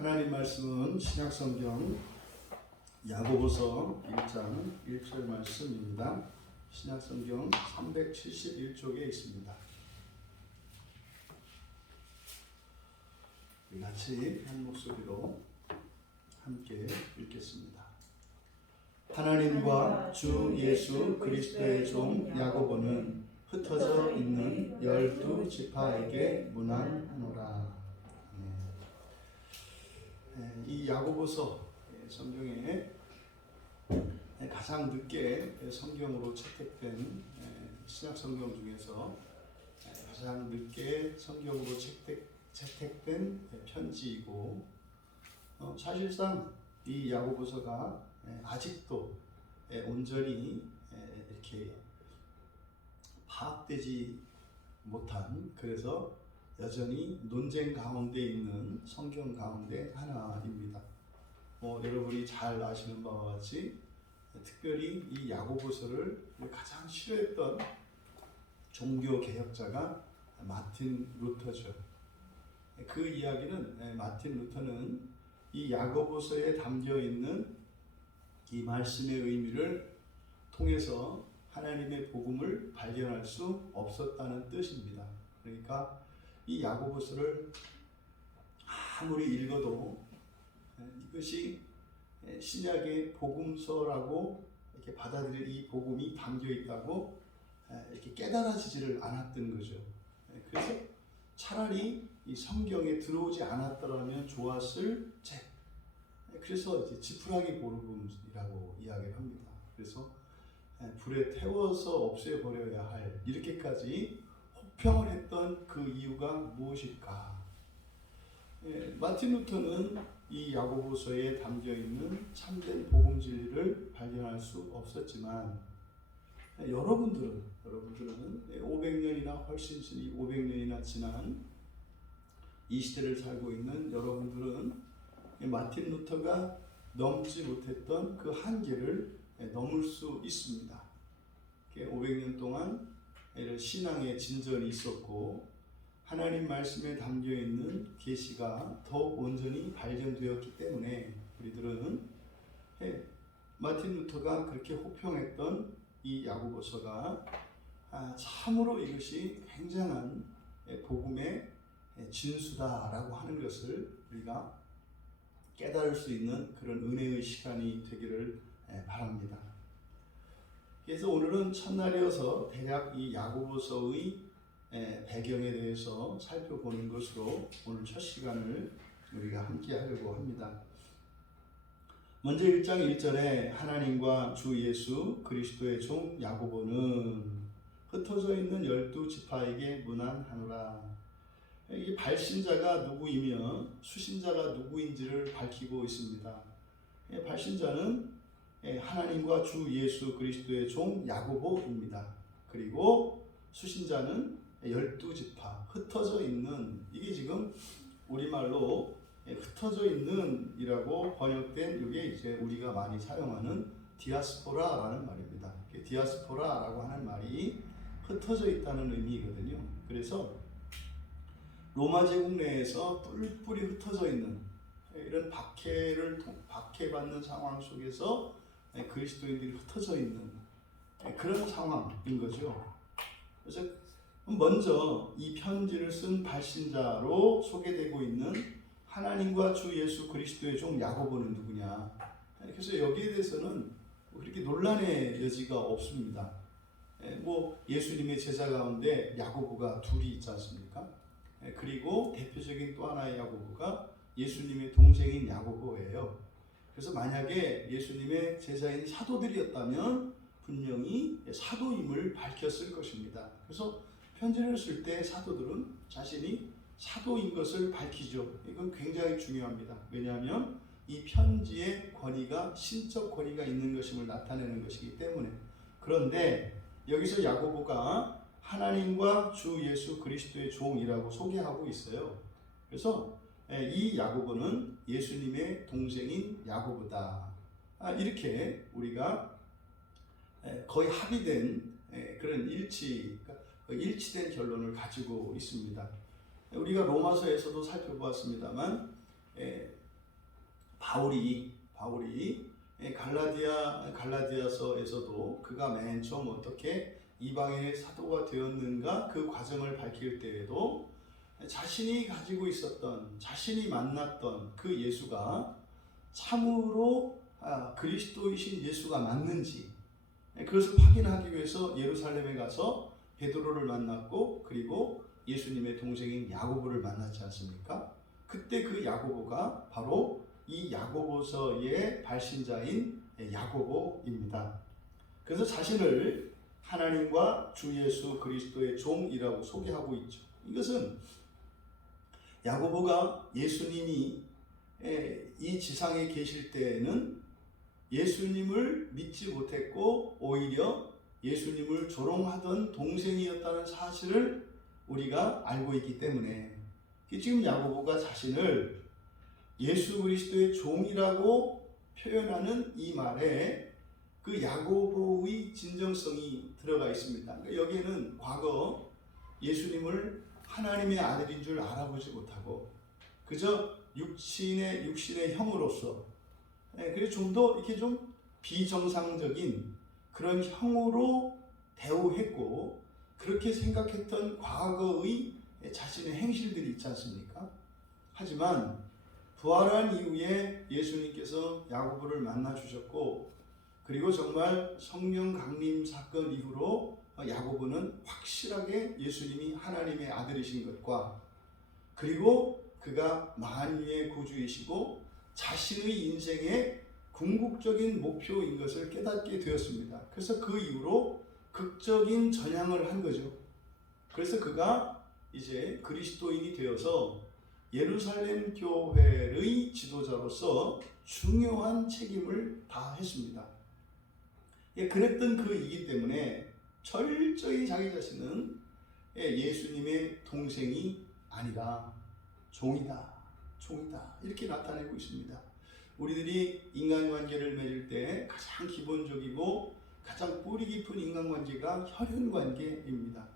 하나님 말씀은 신약성경 야고보서 1장 1절 말씀입니다. 신약성경 371쪽에 있습니다. 우리 같이 한 목소리로 함께 읽겠습니다. 하나님과 주 예수 그리스도의 종 야고보는 흩어져 있는 12지파에게 문안하노라. 이 야고보서 성경에 가장 늦게 성경으로 채택된 신약 성경 중에서 가장 늦게 성경으로 채택된 편지이고, 사실상 이 야고보서가 아직도 온전히 이렇게 파악되지 못한, 그래서 여전히 논쟁 가운데 있는 성경 가운데 하나입니다. 여러분이 잘 아시는 바와 같이 특별히 이 야고보서를 가장 싫어했던 종교 개혁자가 마틴 루터죠. 그 이야기는, 마틴 루터는 이 야고보서에 담겨 있는 이 말씀의 의미를 통해서 하나님의 복음을 발견할 수 없었다는 뜻입니다. 그러니까 이 야고보서를 아무리 읽어도 이것이 신약의 복음서라고 이렇게 받아들일 이 복음이 담겨 있다고 이렇게 깨달아지지를 않았던 거죠. 그래서 차라리 이 성경에 들어오지 않았더라면 좋았을 책. 그래서 이제 지푸라기 복음이라고 이야기를 합니다. 그래서 불에 태워서 없애버려야 할, 이렇게까지 혹평을 했던 그 이유가 무엇일까? 마틴 루터는 이 야고보서에 담겨 있는 참된 복음 진리를 발견할 수 없었지만, 여러분들은 500년이나 훨씬 500년이나 지난 이 시대를 살고 있는 여러분들은 마틴 루터가 넘지 못했던 그 한계를 넘을 수 있습니다. 500년 동안 신앙의 진전이 있었고, 하나님 말씀에 담겨 있는 계시가 더욱 온전히 발견되었기 때문에 우리들은 마틴 루터가 그렇게 혹평했던 이 야고보서가 참으로 이것이 굉장한 복음의 진수다라고 하는 것을 우리가 깨달을 수 있는 그런 은혜의 시간이 되기를 바랍니다. 그래서 오늘은 첫날이어서 대략 이 야고보서의 배경에 대해서 살펴보는 것으로 오늘 첫 시간을 우리가 함께 하려고 합니다. 먼저 1장 1절에 하나님과 주 예수 그리스도의 종 야고보는 흩어져 있는 12지파에게 문안하노라. 이 발신자가 누구이며 수신자가 누구인지를 밝히고 있습니다. 발신자는 하나님과 주 예수 그리스도의 종 야고보입니다. 그리고 수신자는 12지파, 흩어져 있는, 이게 지금 우리말로 흩어져 있는 이라고 번역된, 이게 이제 우리가 많이 사용하는 디아스포라라는 말입니다. 디아스포라라고 하는 말이 흩어져 있다는 의미거든요. 그래서 로마 제국 내에서 뿔뿔이 흩어져 있는 이런 박해받는 상황 속에서 그리스도인들이 흩어져 있는 그런 상황인 거죠. 그래서 먼저 이 편지를 쓴 발신자로 소개되고 있는 하나님과 주 예수 그리스도의 종 야고보는 누구냐. 그래서 여기에 대해서는 그렇게 논란의 여지가 없습니다. 예수님의 제자 가운데 야고보가 둘이 있지 않습니까? 그리고 대표적인 또 하나의 야고보가 예수님의 동생인 야고보예요. 그래서 만약에 예수님의 제자인 사도들이었다면 분명히 사도임을 밝혔을 것입니다. 그래서 편지를 쓸 때 사도들은 자신이 사도인 것을 밝히죠. 이건 굉장히 중요합니다. 왜냐하면 이 편지의 권위가 신적 권위가 있는 것임을 나타내는 것이기 때문에. 그런데 여기서 야고보가 하나님과 주 예수 그리스도의 종이라고 소개하고 있어요. 그래서 이 야고보는 예수님의 동생인 야고보다. 이렇게 우리가 거의 합의된 그런 일치된 결론을 가지고 있습니다. 우리가 로마서에서도 살펴보았습니다만 바울이 갈라디아서에서도 그가 맨 처음 어떻게 이방인의 사도가 되었는가 그 과정을 밝힐 때에도 자신이 가지고 있었던, 자신이 만났던 그 예수가 참으로 그리스도이신 예수가 맞는지 그것을 확인하기 위해서 예루살렘에 가서 베드로를 만났고, 그리고 예수님의 동생인 야고보를 만났지 않습니까? 그때 그 야고보가 바로 이 야고보서의 발신자인 야고보입니다. 그래서 자신을 하나님과 주 예수 그리스도의 종이라고 소개하고 있죠. 이것은 야고보가 예수님이 이 지상에 계실 때에는 예수님을 믿지 못했고 오히려 예수님을 조롱하던 동생이었다는 사실을 우리가 알고 있기 때문에 지금 야고보가 자신을 예수 그리스도의 종이라고 표현하는 이 말에 그 야고보의 진정성이 들어가 있습니다. 그러니까 여기에는 과거 예수님을 하나님의 아들인 줄 알아보지 못하고 그저 육신의 형으로서 그래서 좀 더 이렇게 좀 비정상적인 그런 형으로 대우했고 그렇게 생각했던 과거의 자신의 행실들이 있지 않습니까? 하지만 부활한 이후에 예수님께서 야고보를 만나 주셨고 그리고 정말 성령 강림 사건 이후로 야고보는 확실하게 예수님이 하나님의 아들이신 것과 그리고 그가 만유의 구주이시고 자신의 인생의 궁극적인 목표인 것을 깨닫게 되었습니다. 그래서 그 이후로 극적인 전향을 한 거죠. 그래서 그가 이제 그리스도인이 되어서 예루살렘 교회의 지도자로서 중요한 책임을 다했습니다. 그랬던 그이기 때문에 철저히 자기 자신은 예수님의 동생이 아니라 종이다 이렇게 나타내고 있습니다. 우리들이 인간관계를 맺을 때 가장 기본적이고 가장 뿌리 깊은 인간관계가 혈연관계입니다.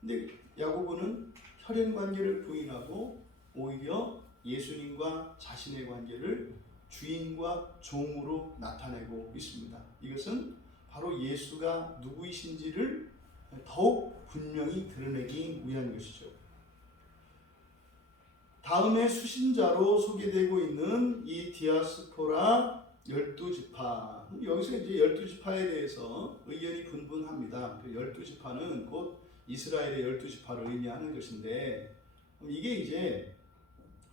근데 야고보는 혈연관계를 부인하고 오히려 예수님과 자신의 관계를 주인과 종으로 나타내고 있습니다. 이것은 바로 예수가 누구이신지를 더욱 분명히 드러내기 위한 것이죠. 다음에 수신자로 소개되고 있는 이 디아스포라 12지파. 여기서 이제 12지파에 대해서 의견이 분분합니다. 12지파는 곧 이스라엘의 12지파를 의미하는 것인데 이게 이제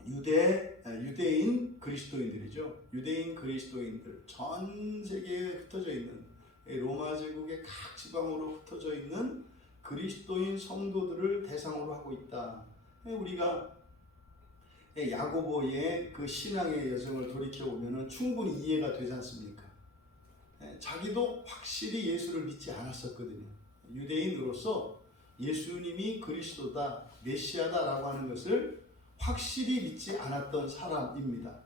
유대인 그리스도인들이죠. 유대인 그리스도인들 전 세계에 흩어져 있는 로마 제국의 각 지방으로 흩어져 있는 그리스도인 성도들을 대상으로 하고 있다. 우리가 야고보의 그 신앙의 여정을 돌이켜보면 충분히 이해가 되지 않습니까? 자기도 확실히 예수를 믿지 않았었거든요. 유대인으로서 예수님이 그리스도다, 메시아다라고 하는 것을 확실히 믿지 않았던 사람입니다.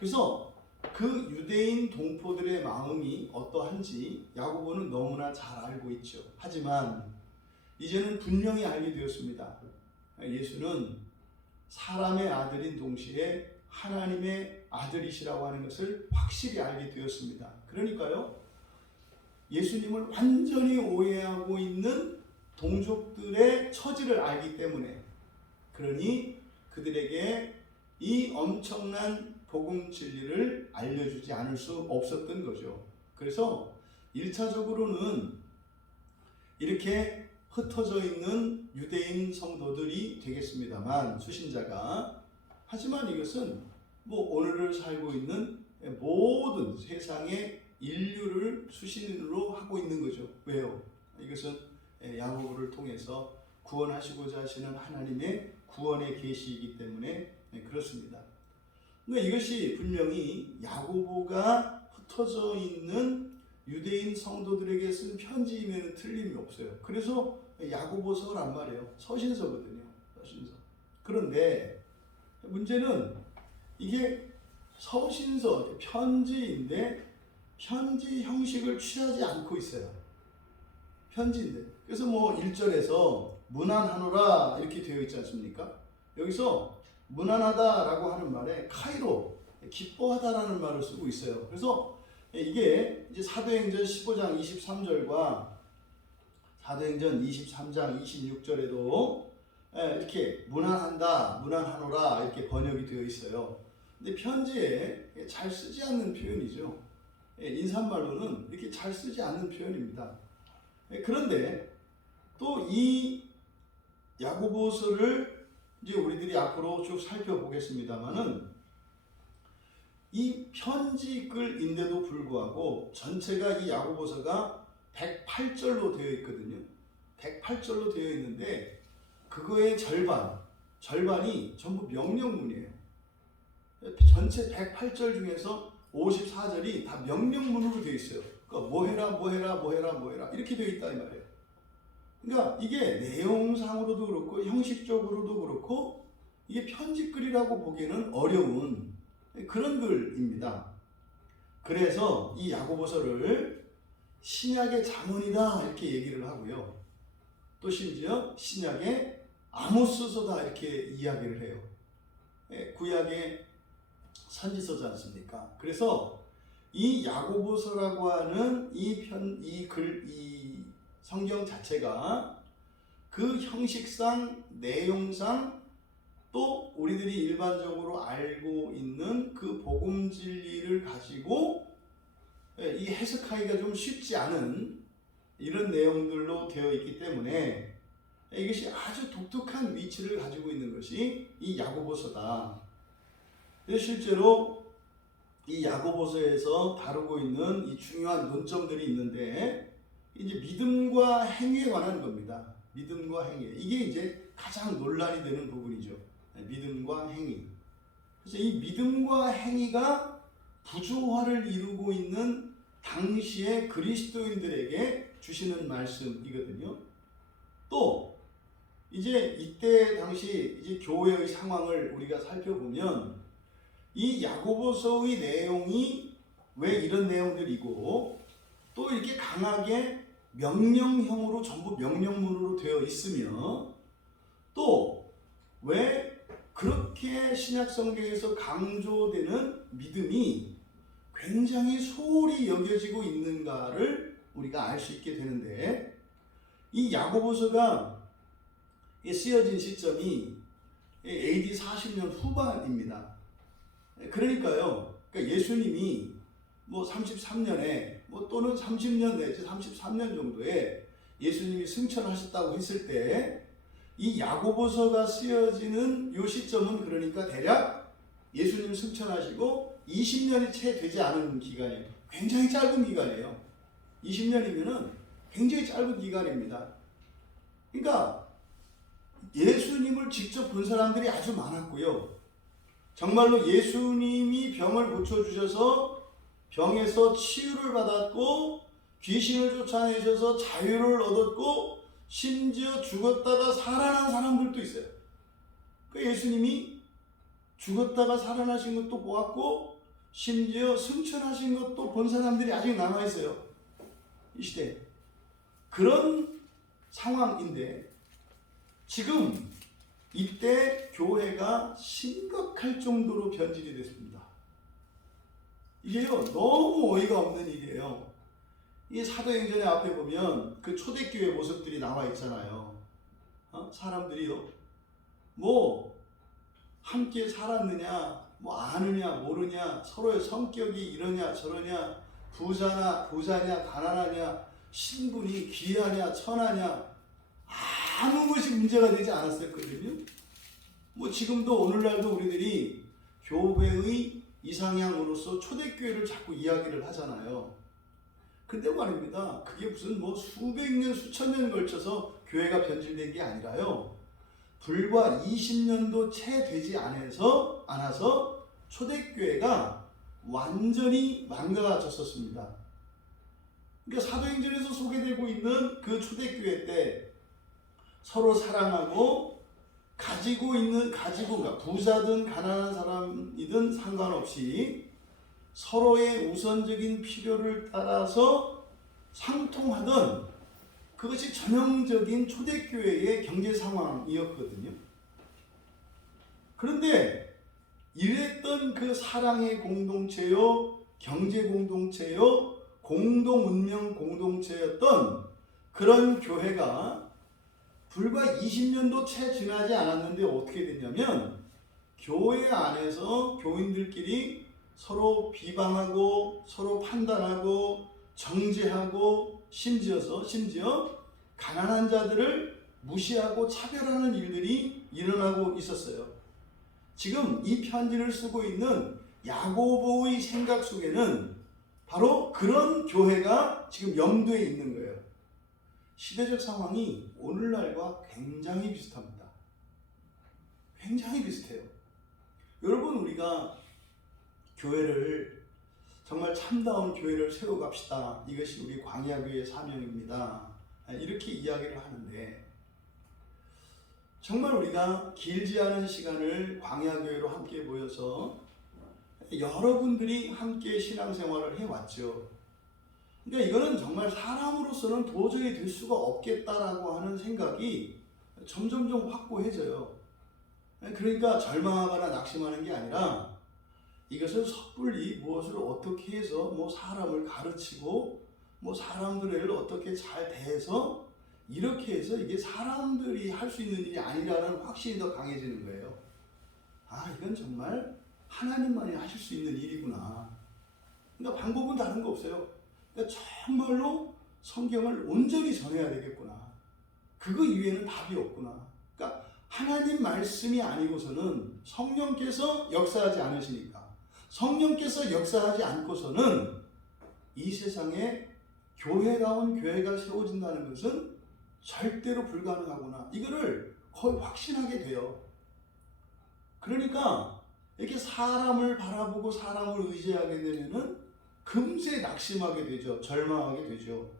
그래서 그 유대인 동포들의 마음이 어떠한지 야고보는 너무나 잘 알고 있죠. 하지만 이제는 분명히 알게 되었습니다. 예수는 사람의 아들인 동시에 하나님의 아들이시라고 하는 것을 확실히 알게 되었습니다. 그러니까요, 예수님을 완전히 오해하고 있는 동족들의 처지를 알기 때문에 그러니 그들에게 이 엄청난 복음 진리를 알려주지 않을 수 없었던 거죠. 그래서 1차적으로는 이렇게 흩어져 있는 유대인 성도들이 되겠습니다만 수신자가 하지만 이것은 오늘을 살고 있는 모든 세상의 인류를 수신으로 하고 있는 거죠. 왜요? 이것은 야고보를 통해서 구원하시고자 하시는 하나님의 구원의 계시이기 때문에 그렇습니다. 그러니까 이것이 분명히 야고보가 흩어져 있는 유대인 성도들에게 쓴 편지이면 틀림이 없어요. 그래서 야고보서란 말이에요. 서신서거든요. 서신서. 그런데 문제는 이게 서신서, 편지인데 편지 형식을 취하지 않고 있어요. 편지인데. 그래서 1절에서 문안하노라 이렇게 되어 있지 않습니까? 여기서 문안하다라고 하는 말에 카이로, 기뻐하다라는 말을 쓰고 있어요. 그래서 이게 이제 사도행전 15장 23절과 사도행전 23장 26절에도 이렇게 문안한다, 문안하노라 이렇게 번역이 되어 있어요. 근데 편지에 잘 쓰지 않는 표현이죠. 인사말로는 이렇게 잘 쓰지 않는 표현입니다. 그런데 또 이 야고보서를 이제 우리들이 앞으로 쭉 살펴보겠습니다만은 이 편지 글인데도 불구하고 전체가 이 야고보서가 108절로 되어 있거든요. 108절로 되어 있는데 그거의 절반이 전부 명령문이에요. 전체 108절 중에서 54절이 다 명령문으로 되어 있어요. 그러니까 뭐 해라, 뭐 해라, 뭐 해라, 뭐 해라 이렇게 되어 있다 이 말이에요. 그러니까 이게 내용상으로도 그렇고 형식적으로도 그렇고 이게 편지글이라고 보기에는 어려운 그런 글입니다. 그래서 이 야고보서를 신약의 잠언이다 이렇게 얘기를 하고요. 또 심지어 신약의 아모스서다 이렇게 이야기를 해요. 구약의 선지서지 않습니까? 그래서 이 야고보서라고 하는 이 성경 자체가 그 형식상, 내용상 또 우리들이 일반적으로 알고 있는 그 복음 진리를 가지고 이 해석하기가 좀 쉽지 않은 이런 내용들로 되어 있기 때문에 이것이 아주 독특한 위치를 가지고 있는 것이 이 야고보서다. 그래서 실제로 이 야고보서에서 다루고 있는 이 중요한 논점들이 있는데 이제 믿음과 행위에 관한 겁니다. 믿음과 행위. 이게 이제 가장 논란이 되는 부분이죠. 믿음과 행위. 그래서 이 믿음과 행위가 부조화를 이루고 있는 당시의 그리스도인들에게 주시는 말씀이거든요. 또 이제 이때 당시 이제 교회의 상황을 우리가 살펴보면 이 야고보서의 내용이 왜 이런 내용들이고 또 이렇게 강하게 명령형으로 전부 명령문으로 되어 있으며 또 왜 그렇게 신약 성경에서 강조되는 믿음이 굉장히 소홀히 여겨지고 있는가를 우리가 알 수 있게 되는데 이 야고보서가 쓰여진 시점이 AD 40년 후반입니다. 그러니까요. 그러니까 예수님이 뭐 33년에 또는 30년 내지 33년 정도에 예수님이 승천하셨다고 했을 때 이 야고보서가 쓰여지는 이 시점은 그러니까 대략 예수님 승천하시고 20년이 채 되지 않은 기간이에요. 굉장히 짧은 기간이에요. 20년이면은 굉장히 짧은 기간입니다. 그러니까 예수님을 직접 본 사람들이 아주 많았고요. 정말로 예수님이 병을 고쳐주셔서 병에서 치유를 받았고 귀신을 쫓아내셔서 자유를 얻었고 심지어 죽었다가 살아난 사람들도 있어요. 그 예수님이 죽었다가 살아나신 것도 보았고 심지어 승천하신 것도 본 사람들이 아직 남아있어요. 이 시대에. 그런 상황인데 지금 이때 교회가 심각할 정도로 변질이 됐습니다. 이게요 너무 어이가 없는 일이에요. 이 사도행전의 앞에 보면 그 초대교회 모습들이 나와 있잖아요. 사람들이요 뭐 함께 살았느냐 뭐 아느냐 모르냐 서로의 성격이 이러냐 저러냐 부자냐 가난하냐 신분이 귀하냐 천하냐 아무 것이 문제가 되지 않았었거든요. 뭐 지금도 오늘날도 우리들이 교회의 이상향으로서 초대교회를 자꾸 이야기를 하잖아요. 근데 말입니다. 그게 무슨 뭐 수백 년 수천 년 걸쳐서 교회가 변질된 게 아니라요. 불과 20년도 채 되지 않아서 초대교회가 완전히 망가졌었습니다. 그러니까 사도행전에서 소개되고 있는 그 초대교회 때 서로 사랑하고 그러니까 부자든 가난한 사람이든 상관없이 서로의 우선적인 필요를 따라서 상통하던 그것이 전형적인 초대교회의 경제 상황이었거든요. 그런데 이랬던 그 사랑의 공동체요, 경제 공동체요, 공동 운명 공동체였던 그런 교회가 불과 20년도 채 지나지 않았는데 어떻게 됐냐면 교회 안에서 교인들끼리 서로 비방하고 서로 판단하고 정죄하고 심지어 가난한 자들을 무시하고 차별하는 일들이 일어나고 있었어요. 지금 이 편지를 쓰고 있는 야고보의 생각 속에는 바로 그런 교회가 지금 염두에 있는 거예요. 시대적 상황이 오늘날과 굉장히 비슷합니다. 굉장히 비슷해요. 여러분, 우리가 교회를 정말 참다운 교회를 세워갑시다. 이것이 우리 광야교회의 사명입니다. 이렇게 이야기를 하는데 정말 우리가 길지 않은 시간을 광야교회로 함께 모여서 여러분들이 함께 신앙생활을 해왔죠. 그러니까 이거는 정말 사람으로서는 도저히 될 수가 없겠다라고 하는 생각이 점점점 확고해져요. 그러니까 절망하거나 낙심하는 게 아니라 이것을 섣불리 무엇을 어떻게 해서 사람을 가르치고 사람들을 어떻게 잘 대해서 이렇게 해서 이게 사람들이 할 수 있는 일이 아니라는 확신이 더 강해지는 거예요. 이건 정말 하나님만이 하실 수 있는 일이구나. 그러니까 방법은 다른 거 없어요. 그러니까 정말로 성경을 온전히 전해야 되겠구나. 그거 이외에는 답이 없구나. 그러니까 하나님 말씀이 아니고서는 성령께서 역사하지 않으시니까 성령께서 역사하지 않고서는 이 세상에 교회다운 교회가 세워진다는 것은 절대로 불가능하구나. 이거를 거의 확신하게 돼요. 그러니까 이렇게 사람을 바라보고 사람을 의지하게 되면은 금세 낙심하게 되죠. 절망하게 되죠.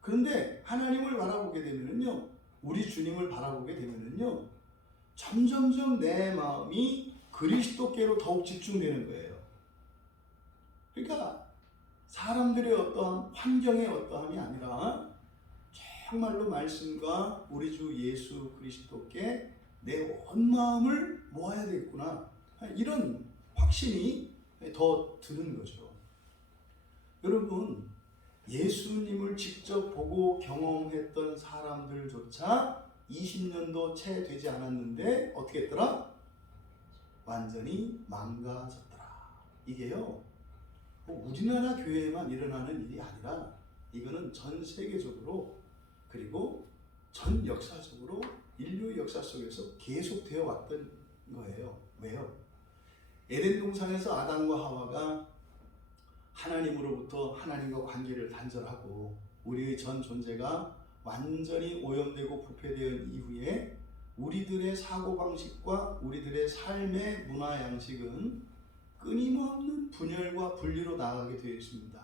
그런데 하나님을 바라보게 되면은요, 우리 주님을 바라보게 되면은요, 점점점 내 마음이 그리스도께로 더욱 집중되는 거예요. 그러니까 사람들의 어떠한 환경의 어떠함이 아니라 정말로 말씀과 우리 주 예수 그리스도께 내 온 마음을 모아야 되겠구나. 이런 확신이 더 드는 거죠. 여러분, 예수님을 직접 보고 경험했던 사람들조차 20년도 채 되지 않았는데 어떻게 했더라? 완전히 망가졌더라. 이게요, 우리나라 교회에만 일어나는 일이 아니라 이거는 전 세계적으로 그리고 전 역사적으로 인류 역사 속에서 계속되어 왔던 거예요. 왜요? 에덴 동산에서 아담과 하와가 하나님으로부터 하나님과 관계를 단절하고 우리의 전 존재가 완전히 오염되고 부패된 이후에 우리들의 사고방식과 우리들의 삶의 문화 양식은 끊임없는 분열과 분리로 나아가게 되어 있습니다.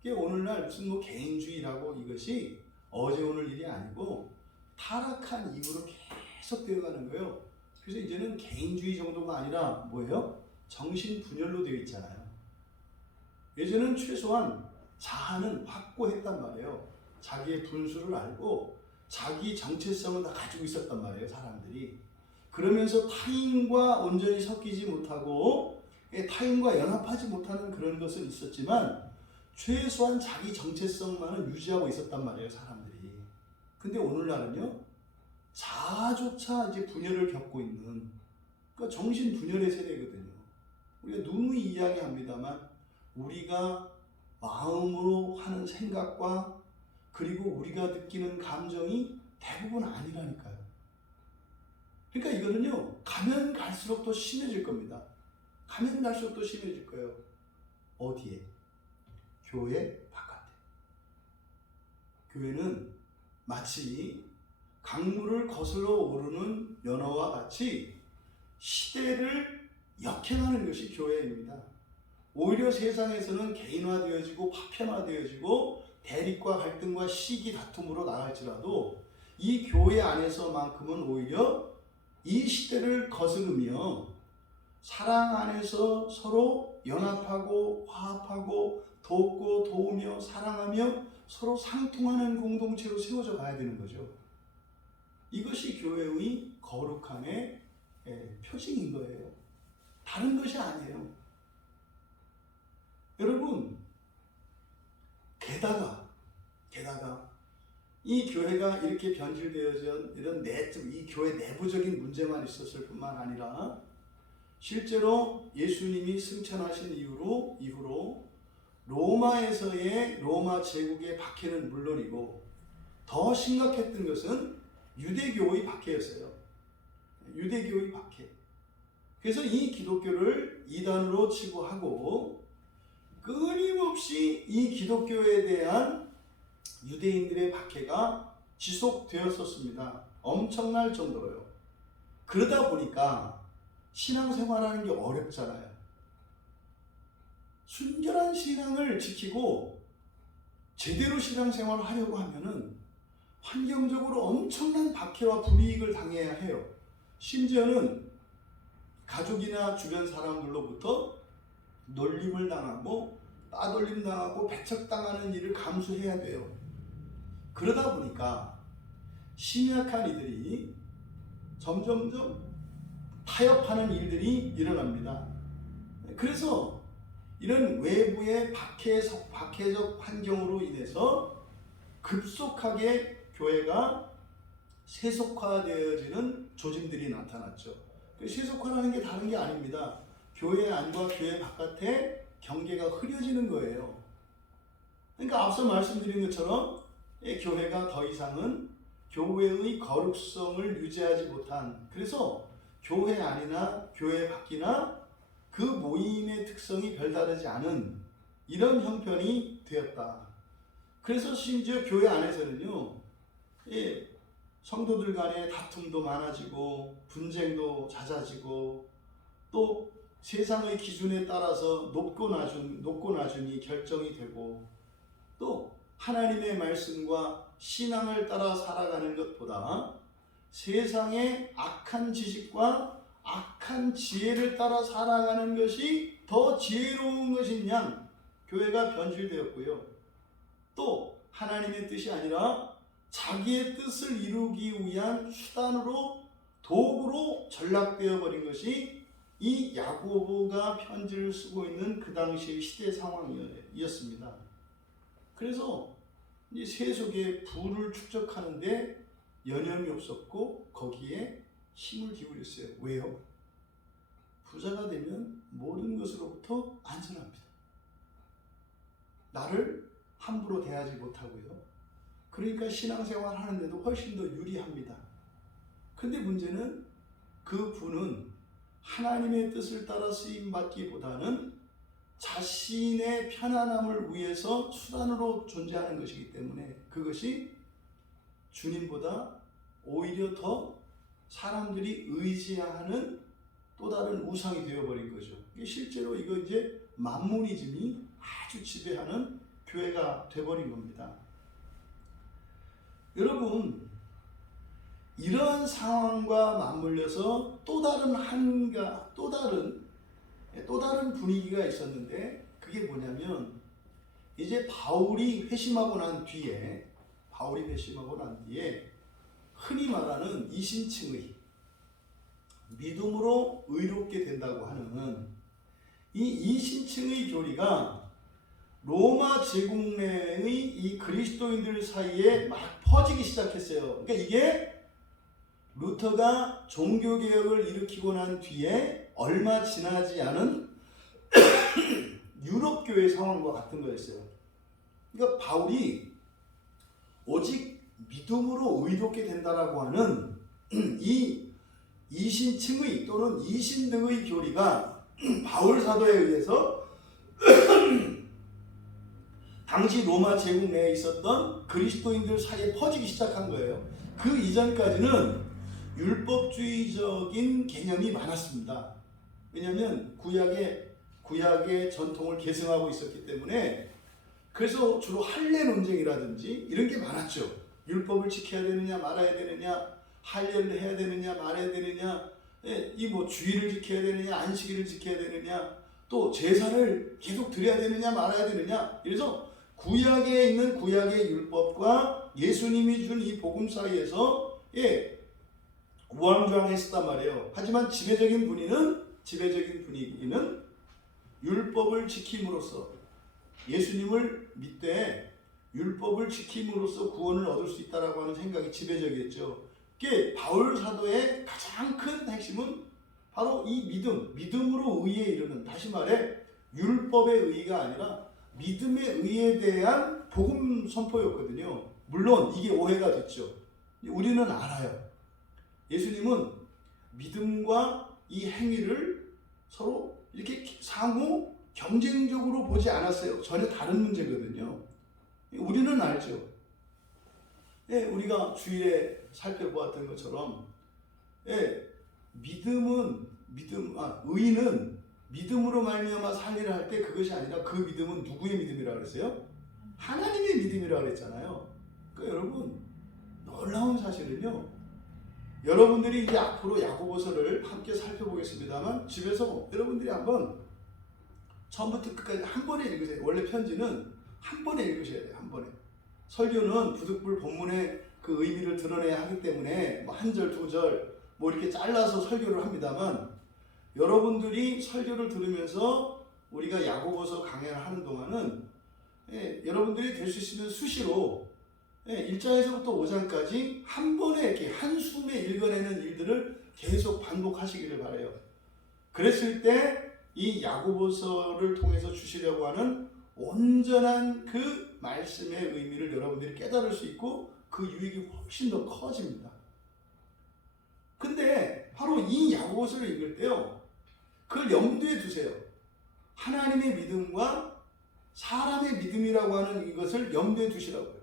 이게 오늘날 무슨 개인주의라고 이것이 어제 오늘 일이 아니고 타락한 이후로 계속 되어가는 거예요. 그래서 이제는 개인주의 정도가 아니라 뭐예요? 정신 분열로 되어 있잖아요. 예전에는 최소한 자아는 확고했단 말이에요. 자기의 분수를 알고 자기 정체성을 다 가지고 있었단 말이에요, 사람들이. 그러면서 타인과 온전히 섞이지 못하고 타인과 연합하지 못하는 그런 것은 있었지만 최소한 자기 정체성만은 유지하고 있었단 말이에요, 사람들이. 근데 오늘날은요, 자아조차 이제 분열을 겪고 있는, 그러니까 정신 분열의 세대거든요. 우리가 누누이 이야기합니다만 우리가 마음으로 하는 생각과 그리고 우리가 느끼는 감정이 대부분 아니라니까요. 그러니까 이거는요, 가면 갈수록 더 심해질 겁니다. 가면 갈수록 더 심해질 거예요. 어디에? 교회 바깥에. 교회는 마치 강물을 거슬러 오르는 연어와 같이 시대를 역행하는 것이 교회입니다. 오히려 세상에서는 개인화되어지고 파편화되어지고 대립과 갈등과 시기 다툼으로 나갈지라도 이 교회 안에서만큼은 오히려 이 시대를 거스르며 사랑 안에서 서로 연합하고 화합하고 돕고 도우며 사랑하며 서로 상통하는 공동체로 세워져 가야 되는 거죠. 이것이 교회의 거룩함의 표징인 거예요. 다른 것이 아니에요. 여러분, 게다가 이 교회가 이렇게 변질되어진 이런 이 교회 내부적인 문제만 있었을 뿐만 아니라 실제로 예수님이 승천하신 이후로 로마에서의 로마 제국의 박해는 물론이고 더 심각했던 것은 유대교의 박해였어요. 유대교의 박해. 그래서 이 기독교를 이단으로 치부하고 끊임없이 이 기독교에 대한 유대인들의 박해가 지속되었었습니다. 엄청날 정도로요. 그러다 보니까 신앙생활하는 게 어렵잖아요. 순결한 신앙을 지키고 제대로 신앙생활을 하려고 하면은 환경적으로 엄청난 박해와 불이익을 당해야 해요. 심지어는 가족이나 주변 사람들로부터 놀림을 당하고 따돌림 당하고 배척당하는 일을 감수해야 돼요. 그러다 보니까 심약한 이들이 점점점 타협하는 일들이 일어납니다. 그래서 이런 외부의 박해적 환경으로 인해서 급속하게 교회가 세속화되어지는 조짐들이 나타났죠. 세속화라는 게 다른 게 아닙니다. 교회 안과 교회 바깥에 경계가 흐려지는 거예요. 그러니까 앞서 말씀드린 것처럼 교회가 더 이상은 교회의 거룩성을 유지하지 못한, 그래서 교회 안이나 교회 밖이나 그 모임의 특성이 별다르지 않은 이런 형편이 되었다. 그래서 심지어 교회 안에서는요, 성도들 간의 다툼도 많아지고 분쟁도 잦아지고 또 세상의 기준에 따라서 높고 낮음이 결정이 되고 또 하나님의 말씀과 신앙을 따라 살아가는 것보다 세상의 악한 지식과 악한 지혜를 따라 살아가는 것이 더 지혜로운 것인 양 교회가 변질되었고요. 또 하나님의 뜻이 아니라 자기의 뜻을 이루기 위한 수단으로 도구로 전락되어 버린 것이 이 야고보가 편지를 쓰고 있는 그 당시의 시대 상황이었습니다. 그래서 이 세속의 부를 축적하는데 여념이 없었고 거기에 힘을 기울였어요. 왜요? 부자가 되면 모든 것으로부터 안전합니다. 나를 함부로 대하지 못하고요. 그러니까 신앙생활 하는데도 훨씬 더 유리합니다. 근데 문제는 그 부는 하나님의 뜻을 따라 쓰임받기보다는 자신의 편안함을 위해서 수단으로 존재하는 것이기 때문에 그것이 주님보다 오히려 더 사람들이 의지하는 또 다른 우상이 되어버린 거죠. 실제로 이거 이제 만모니즘이 아주 지배하는 교회가 되어버린 겁니다. 여러분, 이러한 상황과 맞물려서 또 다른 분위기가 있었는데 그게 뭐냐면 이제 바울이 회심하고 난 뒤에 흔히 말하는 이신층의 믿음으로 의롭게 된다고 하는 이 이신층의 교리가 로마 제국 내의 이 그리스도인들 사이에 막 퍼지기 시작했어요. 그러니까 이게 루터가 종교개혁을 일으키고 난 뒤에 얼마 지나지 않은 유럽교회 상황과 같은 거였어요. 그러니까 바울이 오직 믿음으로 의롭게 된다라고 하는 이 이신층의 또는 이신등의 교리가 바울 사도에 의해서 당시 로마 제국 내에 있었던 그리스도인들 사이에 퍼지기 시작한 거예요. 그 이전까지는 율법주의적인 개념이 많았습니다. 왜냐하면 구약의 전통을 계승하고 있었기 때문에 그래서 주로 할례 논쟁이라든지 이런 게 많았죠. 율법을 지켜야 되느냐 말아야 되느냐, 할례를 해야 되느냐 말아야 되느냐, 이 뭐 주의를 지켜야 되느냐 안식일을 지켜야 되느냐, 또 제사를 계속 드려야 되느냐 말아야 되느냐. 그래서 구약에 있는 구약의 율법과 예수님이 준 이 복음 사이에서 우왕좌왕했단 말이에요. 하지만 지배적인 분위는 지배적인 분위기는 율법을 지킴으로써, 예수님을 믿되 율법을 지킴으로써 구원을 얻을 수 있다라고 하는 생각이 지배적이었죠. 이게 바울 사도의 가장 큰 핵심은 바로 이 믿음으로 의에 이르는, 다시 말해 율법의 의가 아니라 믿음의 의에 대한 복음 선포였거든요. 물론 이게 오해가 됐죠. 우리는 알아요. 예수님은 믿음과 이 행위를 서로 이렇게 상호 경쟁적으로 보지 않았어요. 전혀 다른 문제거든요. 우리는 알죠. 우리가 주일에 살펴보았던 것처럼 의는 믿음으로 말미암아 살리라 할 때 그것이 아니라 그 믿음은 누구의 믿음이라고 그랬어요? 하나님의 믿음이라고 그랬잖아요. 그러니까 여러분, 놀라운 사실은요, 여러분들이 이제 앞으로 야고보서를 함께 살펴보겠습니다만 집에서 여러분들이 한번 처음부터 끝까지 한 번에 읽으세요. 원래 편지는 한 번에 읽으셔야 돼요. 한 번에. 설교는 부득불 본문의 그 의미를 드러내야 하기 때문에 뭐 한 절, 두 절 뭐 이렇게 잘라서 설교를 합니다만, 여러분들이 설교를 들으면서 우리가 야고보서 강연을 하는 동안은 여러분들이 될 수 있으면 수시로 1장에서부터 5장까지 한 번에 이렇게 한숨에 읽어내는 일들을 계속 반복하시기를 바라요. 그랬을 때 이 야고보서를 통해서 주시려고 하는 온전한 그 말씀의 의미를 여러분들이 깨달을 수 있고 그 유익이 훨씬 더 커집니다. 근데 바로 이 야고보서를 읽을 때요, 그걸 염두에 두세요. 하나님의 믿음과 사람의 믿음이라고 하는 이것을 염두에 두시라고요.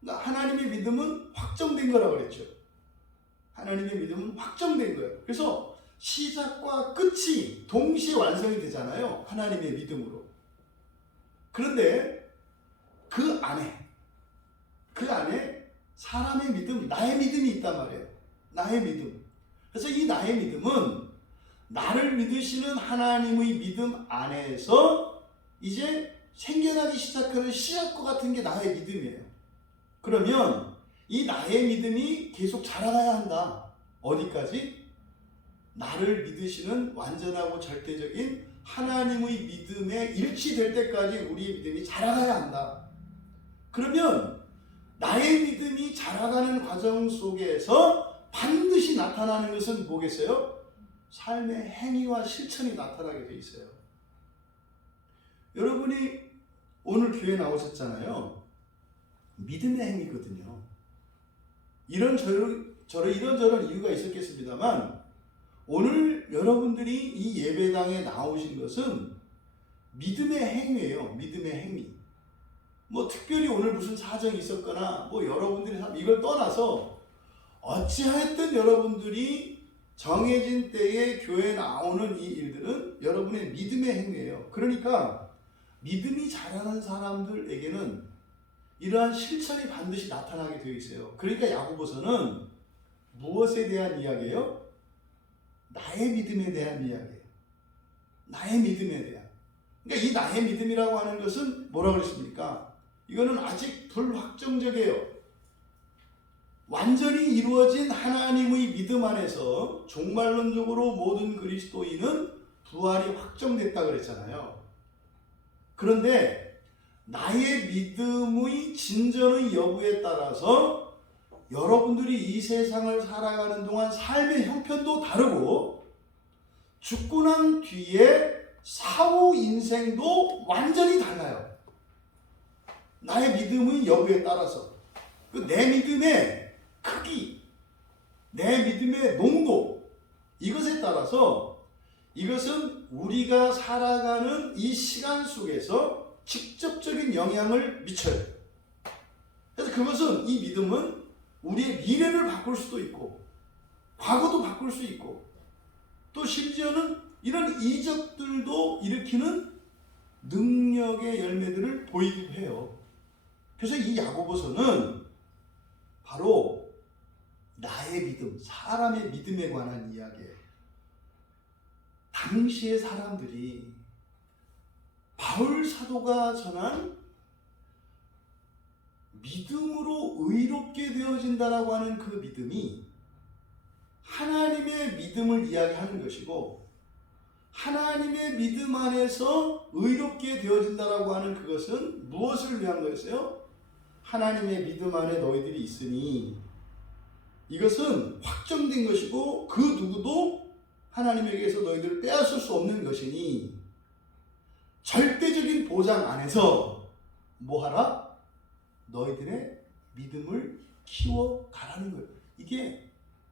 그러니까 하나님의 믿음은 확정된 거라고 그랬죠. 하나님의 믿음은 확정된 거예요. 그래서 시작과 끝이 동시에 완성이 되잖아요. 하나님의 믿음으로. 그런데 그 안에 사람의 믿음, 나의 믿음이 있단 말이에요. 나의 믿음. 그래서 이 나의 믿음은 나를 믿으시는 하나님의 믿음 안에서 이제 생겨나기 시작하는 씨앗과 같은 게 나의 믿음이에요. 그러면 이 나의 믿음이 계속 자라가야 한다. 어디까지? 나를 믿으시는 완전하고 절대적인 하나님의 믿음에 일치될 때까지 우리의 믿음이 자라가야 한다. 그러면 나의 믿음이 자라가는 과정 속에서 반드시 나타나는 것은 뭐겠어요? 삶의 행위와 실천이 나타나게 돼 있어요. 여러분이 오늘 교회 나오셨잖아요. 믿음의 행위거든요. 이런저런 이유가 있었겠습니다만 오늘 여러분들이 이 예배당에 나오신 것은 믿음의 행위예요. 믿음의 행위. 뭐 특별히 오늘 무슨 사정이 있었거나 뭐 여러분들이 이걸 떠나서 어찌하였든 여러분들이 정해진 때에 교회에 나오는 이 일들은 여러분의 믿음의 행위예요. 그러니까 믿음이 자라는 사람들에게는 이러한 실천이 반드시 나타나게 되어 있어요. 그러니까 야고보서는 무엇에 대한 이야기예요? 나의 믿음에 대한 이야기예요. 나의 믿음에 대한. 그러니까 이 나의 믿음이라고 하는 것은 뭐라고 그랬습니까? 이거는 아직 불확정적이에요. 완전히 이루어진 하나님의 믿음 안에서 종말론적으로 모든 그리스도인은 부활이 확정됐다 그랬잖아요. 그런데 나의 믿음의 진전의 여부에 따라서 여러분들이 이 세상을 살아가는 동안 삶의 형편도 다르고 죽고 난 뒤에 사후 인생도 완전히 달라요. 나의 믿음의 여부에 따라서. 내 믿음의 크기, 내 믿음의 농도, 이것에 따라서 이것은 우리가 살아가는 이 시간 속에서 직접적인 영향을 미쳐요. 그래서 그것은, 이 믿음은 우리의 미래를 바꿀 수도 있고 과거도 바꿀 수 있고 또 심지어는 이런 이적들도 일으키는 능력의 열매들을 보이기도 해요. 그래서 이 야고보서는 바로 나의 믿음, 사람의 믿음에 관한 이야기예요. 당시의 사람들이 바울 사도가 전한 믿음으로 의롭게 되어진다라고 하는 그 믿음이 하나님의 믿음을 이야기하는 것이고 하나님의 믿음 안에서 의롭게 되어진다라고 하는 그것은 무엇을 위한 거였어요? 하나님의 믿음 안에 너희들이 있으니 이것은 확정된 것이고 그 누구도 하나님에게서 너희들을 빼앗을 수 없는 것이니 절대적인 보장 안에서 뭐하라? 너희들의 믿음을 키워가라는 거예요. 이게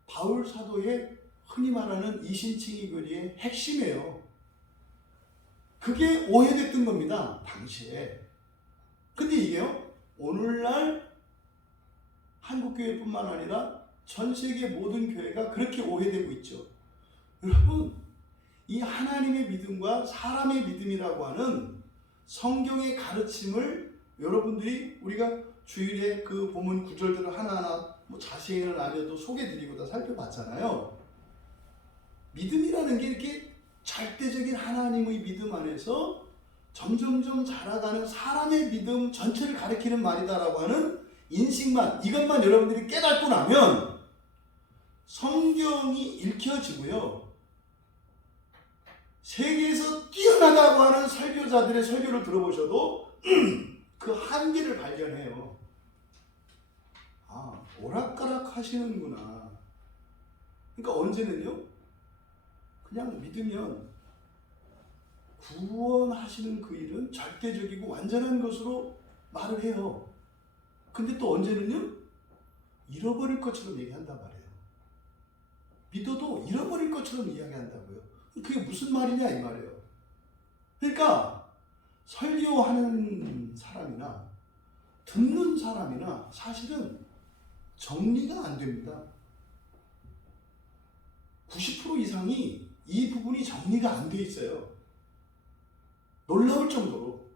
바울 사도의 흔히 말하는 이신칭의 교리의 핵심이에요. 그게 오해됐던 겁니다, 당시에. 근데 이게요, 오늘날 한국교회뿐만 아니라 전 세계 모든 교회가 그렇게 오해되고 있죠. 여러분, 이 하나님의 믿음과 사람의 믿음이라고 하는 성경의 가르침을 여러분들이 우리가 주일에 그 본문 구절들을 하나하나 자세히는 아니어도 소개드리고 다 살펴봤잖아요. 믿음이라는 게 이렇게 절대적인 하나님의 믿음 안에서 점점점 자라가는 사람의 믿음 전체를 가리키는 말이다라고 하는 인식만, 이것만 여러분들이 깨닫고 나면 성경이 읽혀지고요. 세계에서 뛰어나다고 하는 설교자들의 설교를 들어보셔도 그 한계를 발견해요. 아, 오락가락 하시는구나. 그러니까 언제는요, 그냥 믿으면 구원하시는 그 일은 절대적이고 완전한 것으로 말을 해요. 근데 또 언제는요, 잃어버릴 것처럼 얘기한단 말이에요. 믿어도 잃어버릴 것처럼 이야기한다고요. 그게 무슨 말이냐 이 말이에요. 그러니까 설교하는 사람이나 듣는 사람이나 사실은 정리가 안 됩니다. 90% 이상이 이 부분이 정리가 안 돼 있어요. 놀라울 정도로.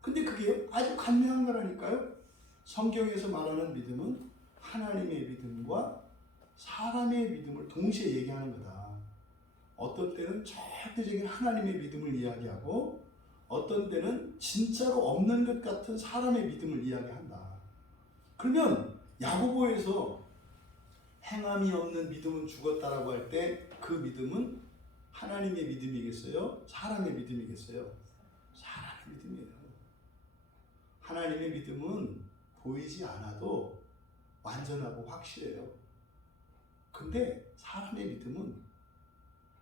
근데 그게 아주 간명한 거라니까요. 성경에서 말하는 믿음은 하나님의 믿음과 사람의 믿음을 동시에 얘기하는 거다. 어떤 때는 절대적인 하나님의 믿음을 이야기하고 어떤 때는 진짜로 없는 것 같은 사람의 믿음을 이야기한다. 그러면 야고보에서 행함이 없는 믿음은 죽었다라고 할 때 그 믿음은 하나님의 믿음이겠어요? 사람의 믿음이겠어요? 사람의 믿음이에요. 하나님의 믿음은 보이지 않아도 완전하고 확실해요. 근데 사람의 믿음은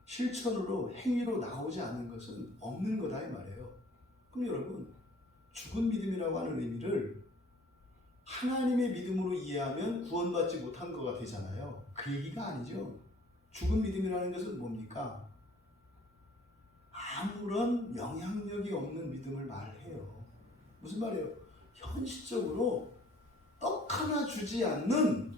실천으로 행위로 나오지 않는 것은 없는 거다 이 말이에요. 그럼 여러분, 죽은 믿음이라고 하는 의미를 하나님의 믿음으로 이해하면 구원받지 못한 거가 되잖아요. 그 얘기가 아니죠. 죽은 믿음이라는 것은 뭡니까? 아무런 영향력이 없는 믿음을 말해요. 무슨 말이에요? 현실적으로 떡 하나 주지 않는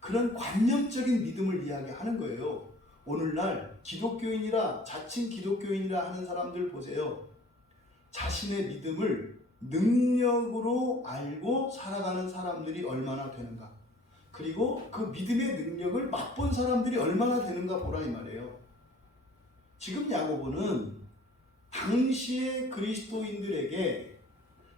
그런 관념적인 믿음을 이야기하는 거예요. 오늘날 기독교인이라, 자칭 기독교인이라 하는 사람들 보세요. 자신의 믿음을 능력으로 알고 살아가는 사람들이 얼마나 되는가, 그리고 그 믿음의 능력을 맛본 사람들이 얼마나 되는가 보라 이 말이에요. 지금 야고보는 당시의 그리스도인들에게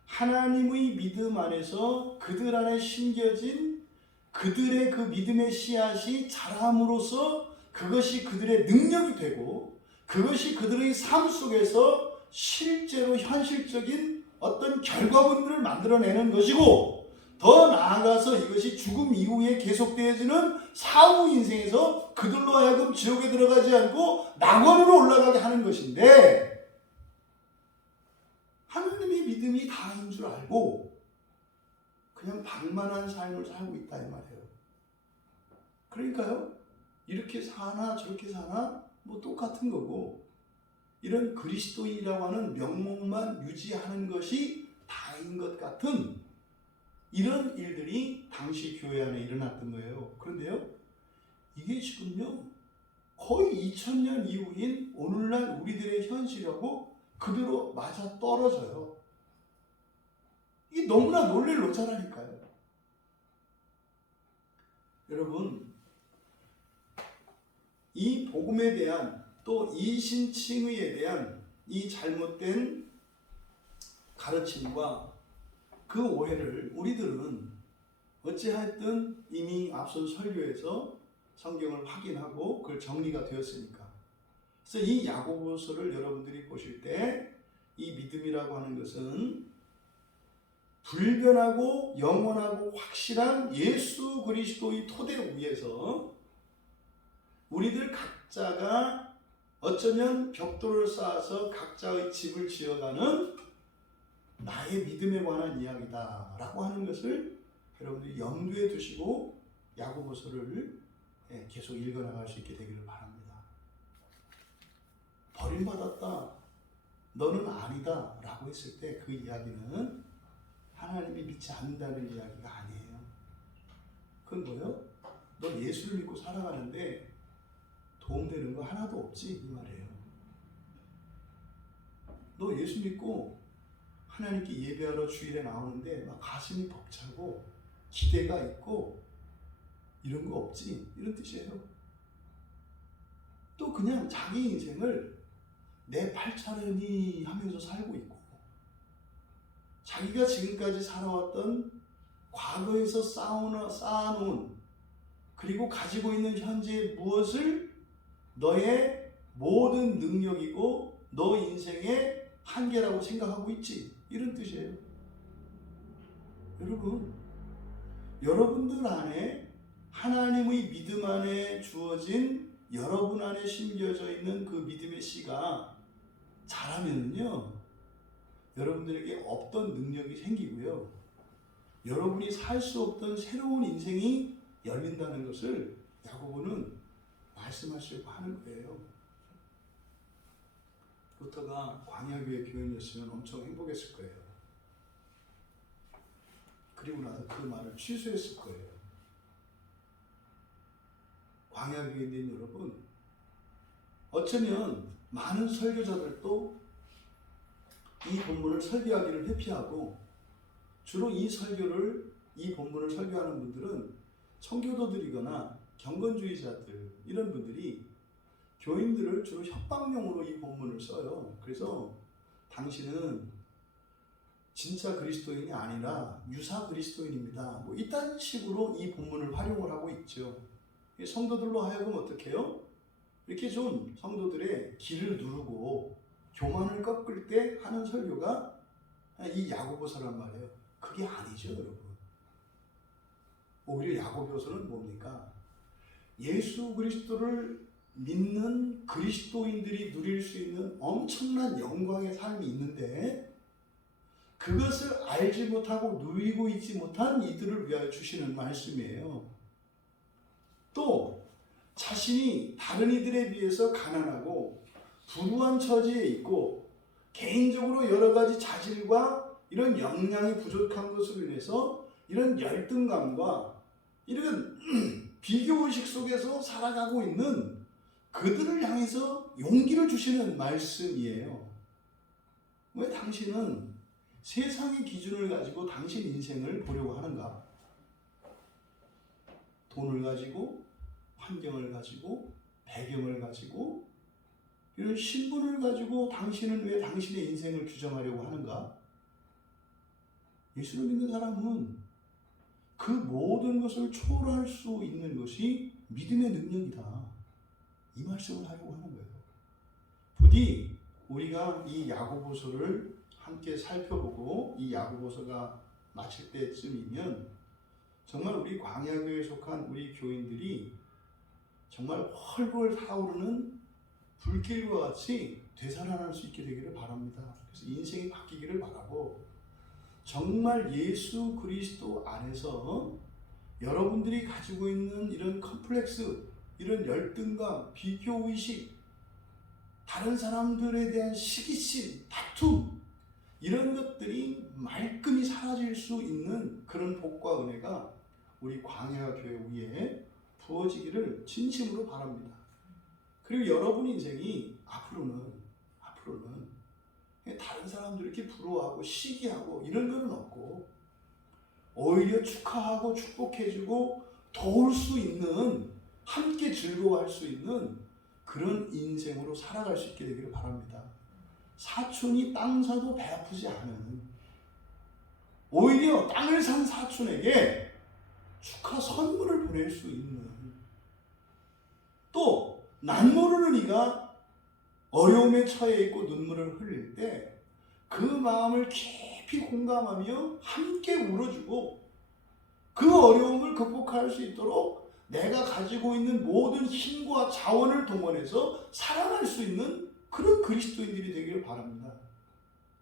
하나님의 믿음 안에서 그들 안에 심겨진 그들의 그 믿음의 씨앗이 자람으로써 그것이 그들의 능력이 되고 그것이 그들의 삶 속에서 실제로 현실적인 어떤 결과물들을 만들어내는 것이고, 더 나아가서 이것이 죽음 이후에 계속되어지는 사후 인생에서 그들로 하여금 지옥에 들어가지 않고 낙원으로 올라가게 하는 것인데, 하나님의 믿음이 다인 줄 알고 그냥 방만한 삶을 살고 있다 이 말이에요. 그러니까요, 이렇게 사나 저렇게 사나 뭐 똑같은 거고, 이런 그리스도인이라고 하는 명목만 유지하는 것이 다인 것 같은 이런 일들이 당시 교회 안에 일어났던 거예요. 그런데요, 이게 지금요 거의 2000년 이후인 오늘날 우리들의 현실하고 그대로 맞아 떨어져요. 이게 너무나 놀랄 노자라니까요. 여러분, 이 복음에 대한 또 이신칭의에 대한 이 잘못된 가르침과 그 오해를 우리들은 어찌하였든 이미 앞선 설교에서 성경을 확인하고 그걸 정리가 되었으니까 그래서 이 야고보서를 여러분들이 보실 때 이 믿음이라고 하는 것은 불변하고 영원하고 확실한 예수 그리스도의 토대 위에서 우리들 각자가 어쩌면 벽돌을 쌓아서 각자의 집을 지어가는 나의 믿음에 관한 이야기다 라고 하는 것을 여러분들이 염두에 두시고 야고보서를 계속 읽어나갈 수 있게 되기를 바랍니다. 버림받았다, 너는 아니다 라고 했을 때 그 이야기는 하나님이 믿지 않는다는 이야기가 아니에요. 그건 뭐예요? 너 예수를 믿고 살아가는데 도움되는 거 하나도 없지, 이 말이에요. 너 예수 믿고 하나님께 예배하러 주일에 나오는데 막 가슴이 벅차고 기대가 있고 이런 거 없지, 이런 뜻이에요. 또 그냥 자기 인생을 내 팔차려니 하면서 살고 있고, 자기가 지금까지 살아왔던 과거에서 쌓아놓은 그리고 가지고 있는 현재의 무엇을 너의 모든 능력이고 너 인생의 한계라고 생각하고 있지, 이런 뜻이에요. 여러분, 여러분들 안에 하나님의 믿음 안에 주어진 여러분 안에 심겨져 있는 그 믿음의 씨가 자라면요, 여러분들에게 없던 능력이 생기고요, 여러분이 살 수 없던 새로운 인생이 열린다는 것을 야고보는 말씀하시려고 하는 거예요. 루터가 광야교회 교인이었으면 엄청 행복했을 거예요. 그리고 나서 그 말을 취소했을 거예요. 광야교회인 여러분, 어쩌면 많은 설교자들도 이 본문을 설교하기를 회피하고, 주로 이 본문을 설교하는 분들은 청교도들이거나 경건주의자들, 이런 분들이 교인들을 주로 협박용으로 이 본문을 써요. 그래서 당신은 진짜 그리스도인이 아니라 유사 그리스도인입니다, 뭐 이딴 식으로 이 본문을 활용을 하고 있죠. 성도들로 하여금 어떻게 해요? 이렇게 좀 성도들의 길을 누르고 교만을 꺾을 때 하는 설교가 이 야고보서란 말이에요. 그게 아니죠, 여러분. 오히려 야고보서는 뭡니까? 예수 그리스도를 믿는 그리스도인들이 누릴 수 있는 엄청난 영광의 삶이 있는데 그것을 알지 못하고 누리고 있지 못한 이들을 위하여 주시는 말씀이에요. 또 자신이 다른 이들에 비해서 가난하고 불우한 처지에 있고 개인적으로 여러 가지 자질과 이런 역량이 부족한 것으로 인해서 이런 열등감과 이런 비교의식 속에서 살아가고 있는 그들을 향해서 용기를 주시는 말씀이에요. 왜 당신은 세상의 기준을 가지고 당신 인생을 보려고 하는가? 돈을 가지고, 환경을 가지고, 배경을 가지고, 이런 신분을 가지고 당신은 왜 당신의 인생을 규정하려고 하는가? 예수를 믿는 사람은 그 모든 것을 초월할 수 있는 것이 믿음의 능력이다, 이 말씀을 하려고 하는 거예요. 부디 우리가 이 야고보서를 함께 살펴보고 이 야고보서가 마칠 때쯤이면 정말 우리 광야교회에 속한 우리 교인들이 정말 헐헐 타오르는 불길과 같이 되살아날 수 있게 되기를 바랍니다. 그래서 인생이 바뀌기를 바라고, 정말 예수 그리스도 안에서 여러분들이 가지고 있는 이런 컴플렉스, 이런 열등감, 비교의식, 다른 사람들에 대한 시기심, 다툼, 이런 것들이 말끔히 사라질 수 있는 그런 복과 은혜가 우리 광야교회 위에 부어지기를 진심으로 바랍니다. 그리고 여러분 인생이 앞으로는 다른 사람들 이렇게 부러워하고 시기하고 이런 거는 없고, 오히려 축하하고 축복해주고 도울 수 있는, 함께 즐거워할 수 있는 그런 인생으로 살아갈 수 있게 되기를 바랍니다. 사촌이 땅 사도 배 아프지 않은, 오히려 땅을 산 사촌에게 축하 선물을 보낼 수 있는, 또 난 모르는 이가 어려움에 처해 있고 눈물을 흘릴 때 그 마음을 깊이 공감하며 함께 울어주고 그 어려움을 극복할 수 있도록 내가 가지고 있는 모든 힘과 자원을 동원해서 살아갈 수 있는 그런 그리스도인들이 되기를 바랍니다.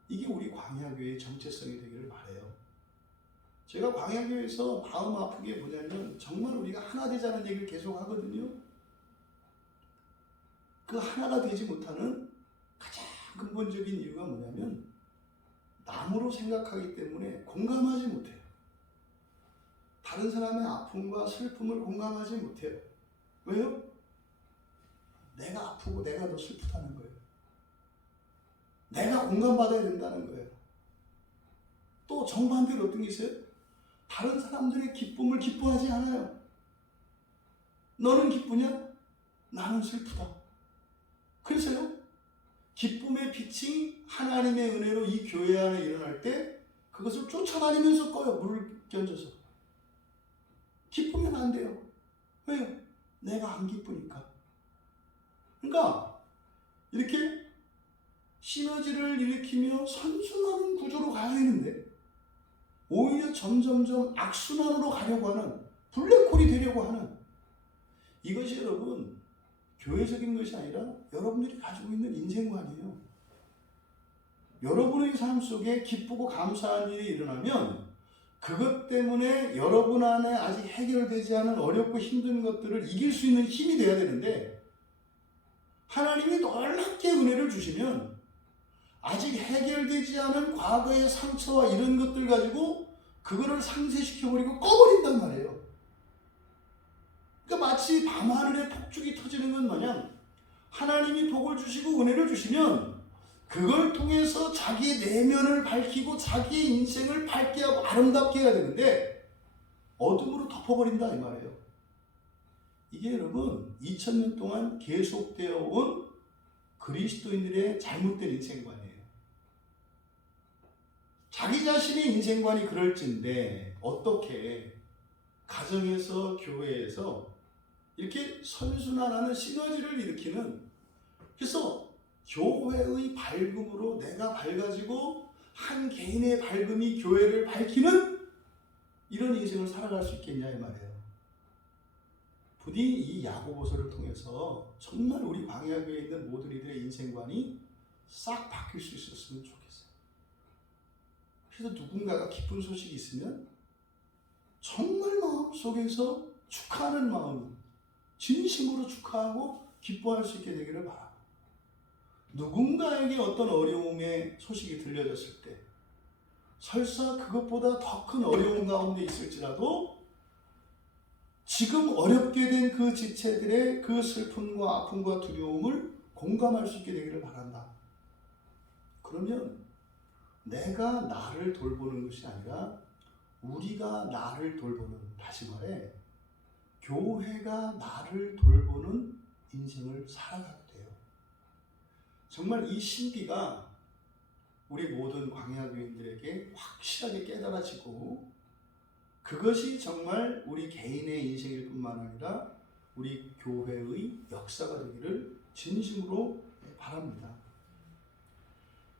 이게 우리 광야교회의 정체성이 되기를 바라요. 제가 광야교회에서 마음 아프게 뭐냐면 정말 우리가 하나 되자는 얘기를 계속 하거든요. 그 하나가 되지 못하는 가장 근본적인 이유가 뭐냐면 남으로 생각하기 때문에 공감하지 못해요. 다른 사람의 아픔과 슬픔을 공감하지 못해요. 왜요? 내가 아프고 내가 더 슬프다는 거예요. 내가 공감받아야 된다는 거예요. 또 정반대로 어떤 게 있어요? 다른 사람들의 기쁨을 기뻐하지 않아요. 너는 기쁘냐? 나는 슬프다. 그래서요, 기쁨의 빛이 하나님의 은혜로 이 교회 안에 일어날 때 그것을 쫓아다니면서 꺼요. 물을 끼얹어서. 기쁘면 안 돼요. 왜요? 내가 안 기쁘니까. 그러니까 이렇게 시너지를 일으키며 선순환 구조로 가야 되는데 오히려 점점점 악순환으로 가려고 하는, 블랙홀이 되려고 하는, 이것이 여러분 교회적인 것이 아니라 여러분들이 가지고 있는 인생관이에요. 여러분의 삶 속에 기쁘고 감사한 일이 일어나면 그것 때문에 여러분 안에 아직 해결되지 않은 어렵고 힘든 것들을 이길 수 있는 힘이 돼야 되는데, 하나님이 놀랍게 은혜를 주시면 아직 해결되지 않은 과거의 상처와 이런 것들 가지고 그거를 상쇄시켜버리고 꺼버린단 말이에요. 그러니까 마치 밤하늘에 폭죽이 터지는 것 마냥 하나님이 복을 주시고 은혜를 주시면 그걸 통해서 자기의 내면을 밝히고 자기의 인생을 밝게 하고 아름답게 해야 되는데 어둠으로 덮어버린다 이 말이에요. 이게 여러분 2000년 동안 계속되어 온 그리스도인들의 잘못된 인생관이에요. 자기 자신의 인생관이 그럴진데 어떻게 가정에서 교회에서 이렇게 선순환하는 시너지를 일으키는, 그래서 교회의 밝음으로 내가 밝아지고 한 개인의 밝음이 교회를 밝히는 이런 인생을 살아갈 수 있겠냐 이 말이에요. 부디 이 야고보서를 통해서 정말 우리 광야교회에 있는 모든 이들의 인생관이 싹 바뀔 수 있었으면 좋겠어요. 그래서 누군가가 기쁜 소식이 있으면 정말 마음속에서 축하하는 마음, 진심으로 축하하고 기뻐할 수 있게 되기를 바랍니다. 누군가에게 어떤 어려움의 소식이 들려졌을 때 설사 그것보다 더 큰 어려움 가운데 있을지라도 지금 어렵게 된 그 지체들의 그 슬픔과 아픔과 두려움을 공감할 수 있게 되기를 바란다. 그러면 내가 나를 돌보는 것이 아니라 우리가 나를 돌보는, 다시 말해 교회가 나를 돌보는 인생을 살아가게 돼요. 정말 이 신비가 우리 모든 광야교인들에게 확실하게 깨달아지고 그것이 정말 우리 개인의 인생일 뿐만 아니라 우리 교회의 역사가 되기를 진심으로 바랍니다.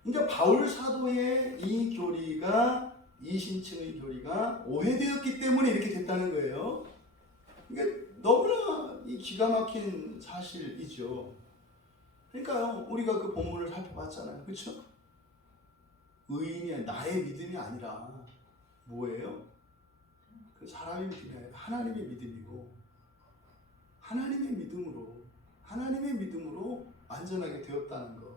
그러니까 바울 사도의 이 교리가, 이신층의 교리가 오해되었기 때문에 이렇게 됐다는 거예요. 이게 너무나 기가 막힌 사실이죠. 그러니까요, 우리가 그 본문을 살펴봤잖아요. 그렇죠? 의인이 나의 믿음이 아니라 뭐예요? 그 사람의 믿음이 아니라 하나님의 믿음이고, 하나님의 믿음으로 완전하게 되었다는 것.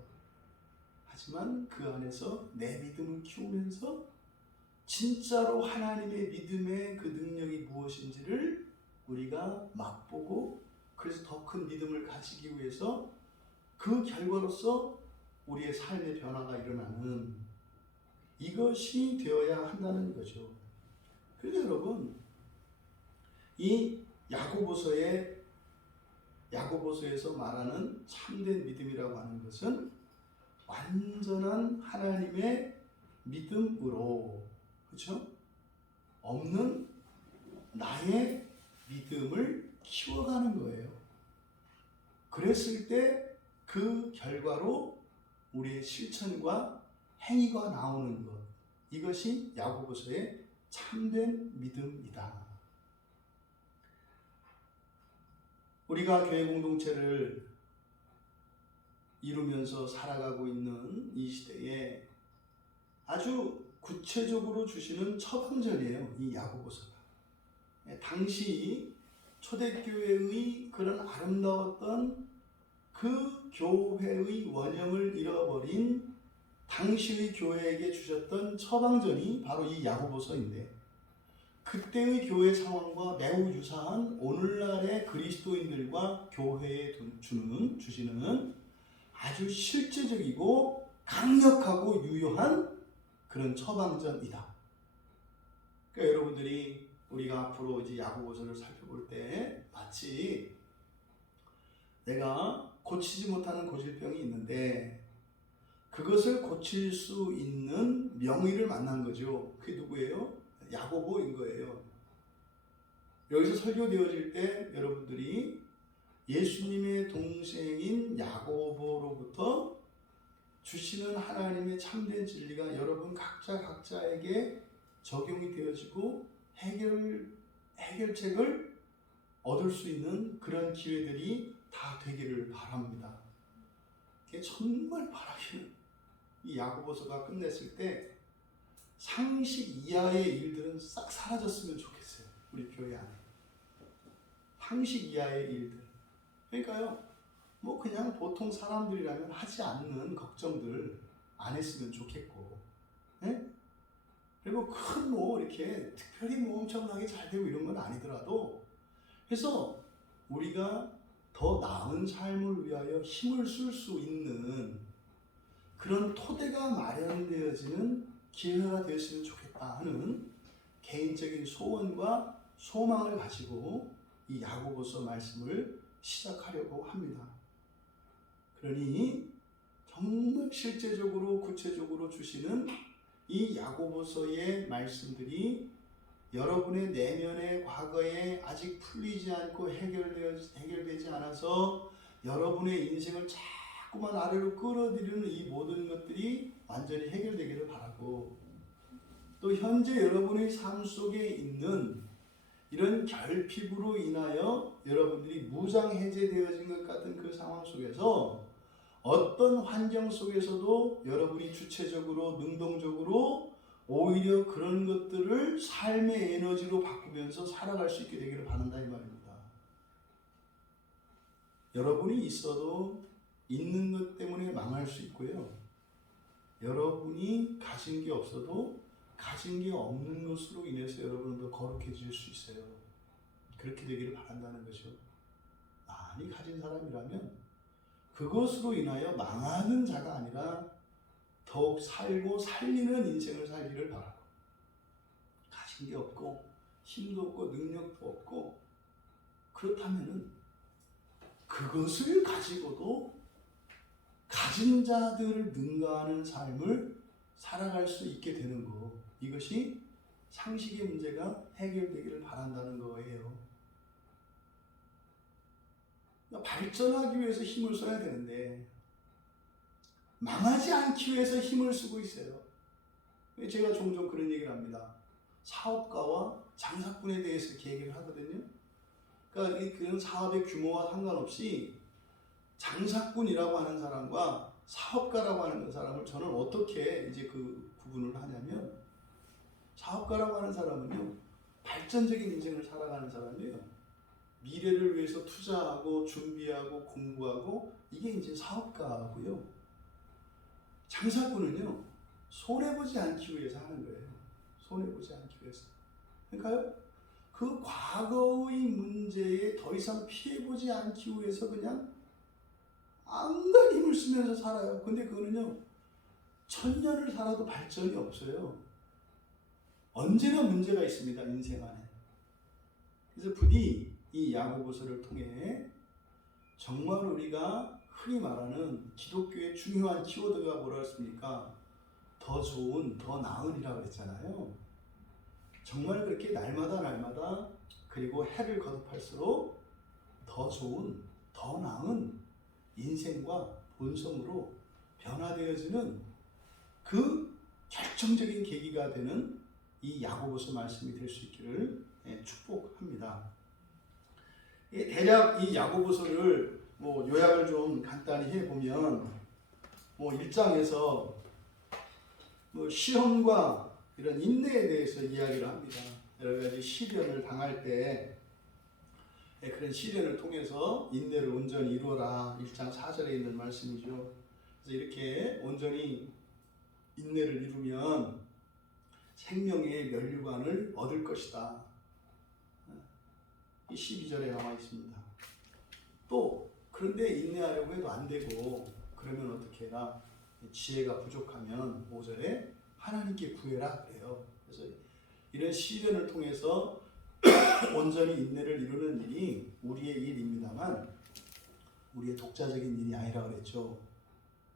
하지만 그 안에서 내 믿음을 키우면서 진짜로 하나님의 믿음의 그 능력이 무엇인지를 우리가 맛보고, 그래서 더 큰 믿음을 가지기 위해서 그 결과로서 우리의 삶의 변화가 일어나는, 이것이 되어야 한다는 거죠. 그래서 여러분, 이 야고보서에서 말하는 참된 믿음이라고 하는 것은 완전한 하나님의 믿음으로, 그렇죠? 없는 나의 믿음을 키워가는 거예요. 그랬을 때 그 결과로 우리의 실천과 행위가 나오는 것, 이것이 야고보서의 참된 믿음이다. 우리가 교회 공동체를 이루면서 살아가고 있는 이 시대에 아주 구체적으로 주시는 처방전이에요, 이 야고보서가. 당시 초대교회의 그런 아름다웠던 그 교회의 원형을 잃어버린 당시의 교회에게 주셨던 처방전이 바로 이 야고보서인데, 그때의 교회 상황과 매우 유사한 오늘날의 그리스도인들과 교회에 주시는 아주 실제적이고 강력하고 유효한 그런 처방전이다. 그러니까 여러분들이 우리가 앞으로 이제 야고보서를 살펴볼 때 마치 내가 고치지 못하는 고질병이 있는데 그것을 고칠 수 있는 명의를 만난 거죠. 그게 누구예요? 야고보인 거예요. 여기서 설교되어질 때 여러분들이 예수님의 동생인 야고보로부터 주시는 하나님의 참된 진리가 여러분 각자에게 적용이 되어지고 해결책을 얻을 수 있는 그런 기회들이 다 되기를 바랍니다. 정말 바라기는 이 야고보서가 끝냈을 때 상식 이하의 일들은 싹 사라졌으면 좋겠어요. 우리 교회 안에. 상식 이하의 일들. 그러니까요, 뭐 그냥 보통 사람들이라면 하지 않는 걱정들 안 했으면 좋겠고, 예? 그리고 큰 뭐 이렇게 특별히 뭐 엄청나게 잘 되고 이런 건 아니더라도, 그래서 우리가 더 나은 삶을 위하여 힘을 쓸 수 있는 그런 토대가 마련되어지는 기회가 되었으면 좋겠다 하는 개인적인 소원과 소망을 가지고 이 야고보서 말씀을 시작하려고 합니다. 그러니 정말 실제적으로 구체적으로 주시는 이 야고보서의 말씀들이 여러분의 내면의 과거에 아직 풀리지 않고 해결되지 않아서 여러분의 인생을 자꾸만 아래로 끌어들이는 이 모든 것들이 완전히 해결되기를 바라고, 또 현재 여러분의 삶 속에 있는 이런 결핍으로 인하여 여러분들이 무장해제되어진 것 같은 그 상황 속에서 어떤 환경 속에서도 여러분이 주체적으로 능동적으로 오히려 그런 것들을 삶의 에너지로 바꾸면서 살아갈 수 있게 되기를 바란다 이 말입니다. 여러분이 있어도 있는 것 때문에 망할 수 있고요. 여러분이 가진 게 없어도 가진 게 없는 것으로 인해서 여러분은 더 거룩해질 수 있어요. 그렇게 되기를 바란다는 거죠. 많이 가진 사람이라면 그것으로 인하여 망하는 자가 아니라 더욱 살고 살리는 인생을 살기를 바라고, 가진 게 없고 힘도 없고 능력도 없고 그렇다면은 그것을 가지고도 가진 자들을 능가하는 삶을 살아갈 수 있게 되는 거, 이것이 상식의 문제가 해결되기를 바란다는 거예요. 발전하기 위해서 힘을 써야 되는데 망하지 않기 위해서 힘을 쓰고 있어요. 제가 종종 그런 얘기를 합니다. 사업가와 장사꾼에 대해서 이렇게 얘기를 하거든요. 그러니까 그런 사업의 규모와 상관없이 장사꾼이라고 하는 사람과 사업가라고 하는 사람을 저는 어떻게 이제 그 구분을 하냐면, 사업가라고 하는 사람은요, 발전적인 인생을 살아가는 사람이에요. 미래를 위해서 투자하고 준비하고 공부하고, 이게 이제 사업가고요. 장사꾼은요, 손해보지 않기 위해서 하는 거예요. 손해보지 않기 위해서. 그러니까요, 그 과거의 문제에 더 이상 피해보지 않기 위해서 그냥 안간 힘을 쓰면서 살아요. 근데 그거는요, 1000년을 살아도 발전이 없어요. 언제나 문제가 있습니다, 인생 안에. 그래서 부디 이 야고보서를 통해 정말 우리가 흔히 말하는 기독교의 중요한 키워드가 뭐라 했습니까? 더 좋은, 더 나은이라고 했잖아요. 정말 그렇게 날마다 그리고 해를 거듭할수록 더 좋은, 더 나은 인생과 본성으로 변화되어지는 그 결정적인 계기가 되는 이 야고보서 말씀이 될 수 있기를 축복합니다. 대략 이 야고보서를 요약을 좀 간단히 해보면 1장에서 시험과 이런 인내에 대해서 이야기를 합니다. 여러 가지 시련을 당할 때 그런 시련을 통해서 인내를 온전히 이루어라. 1장 4절에 있는 말씀이죠. 그래서 이렇게 온전히 인내를 이루면 생명의 면류관을 얻을 것이다. 이 12절에 나와 있습니다. 또 그런데 인내하려고 해도 안 되고 그러면 어떻게 해라? 지혜가 부족하면 5절에 하나님께 구해라 그래요. 그래서 이런 시련을 통해서 온전히 인내를 이루는 일이 우리의 일입니다만 우리의 독자적인 일이 아니라 그랬죠.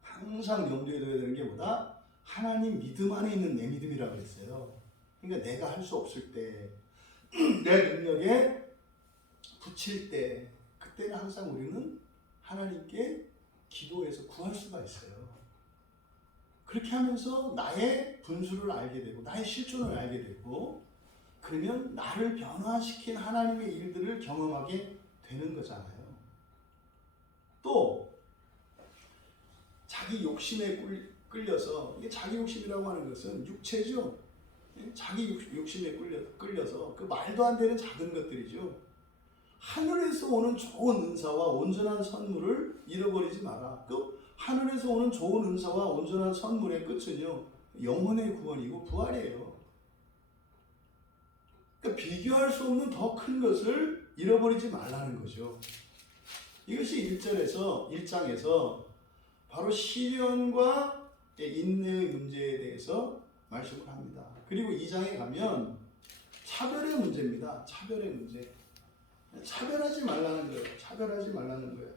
항상 염두에 둬야 되는 게 뭐다? 하나님 믿음 안에 있는 내 믿음이라고 그랬어요. 그러니까 내가 할 수 없을 때, 내 능력에 붙일 때, 그때는 항상 우리는 하나님께 기도해서 구할 수가 있어요. 그렇게 하면서 나의 분수를 알게 되고 나의 실존을 알게 되고 그러면 나를 변화시킨 하나님의 일들을 경험하게 되는 거잖아요. 또 자기 욕심에 끌려서, 이게 자기 욕심이라고 하는 것은 육체죠. 자기 욕심에 끌려서 그 말도 안 되는 작은 것들이죠. 하늘에서 오는 좋은 은사와 온전한 선물을 잃어버리지 마라. 그 하늘에서 오는 좋은 은사와 온전한 선물의 끝은요, 영혼의 구원이고 부활이에요. 그러니까 비교할 수 없는 더 큰 것을 잃어버리지 말라는 거죠. 이것이 1장에서 바로 시련과 인내의 문제에 대해서 말씀을 합니다. 그리고 2장에 가면 차별의 문제입니다. 차별의 문제. 차별하지 말라는 거예요. 차별하지 말라는 거예요.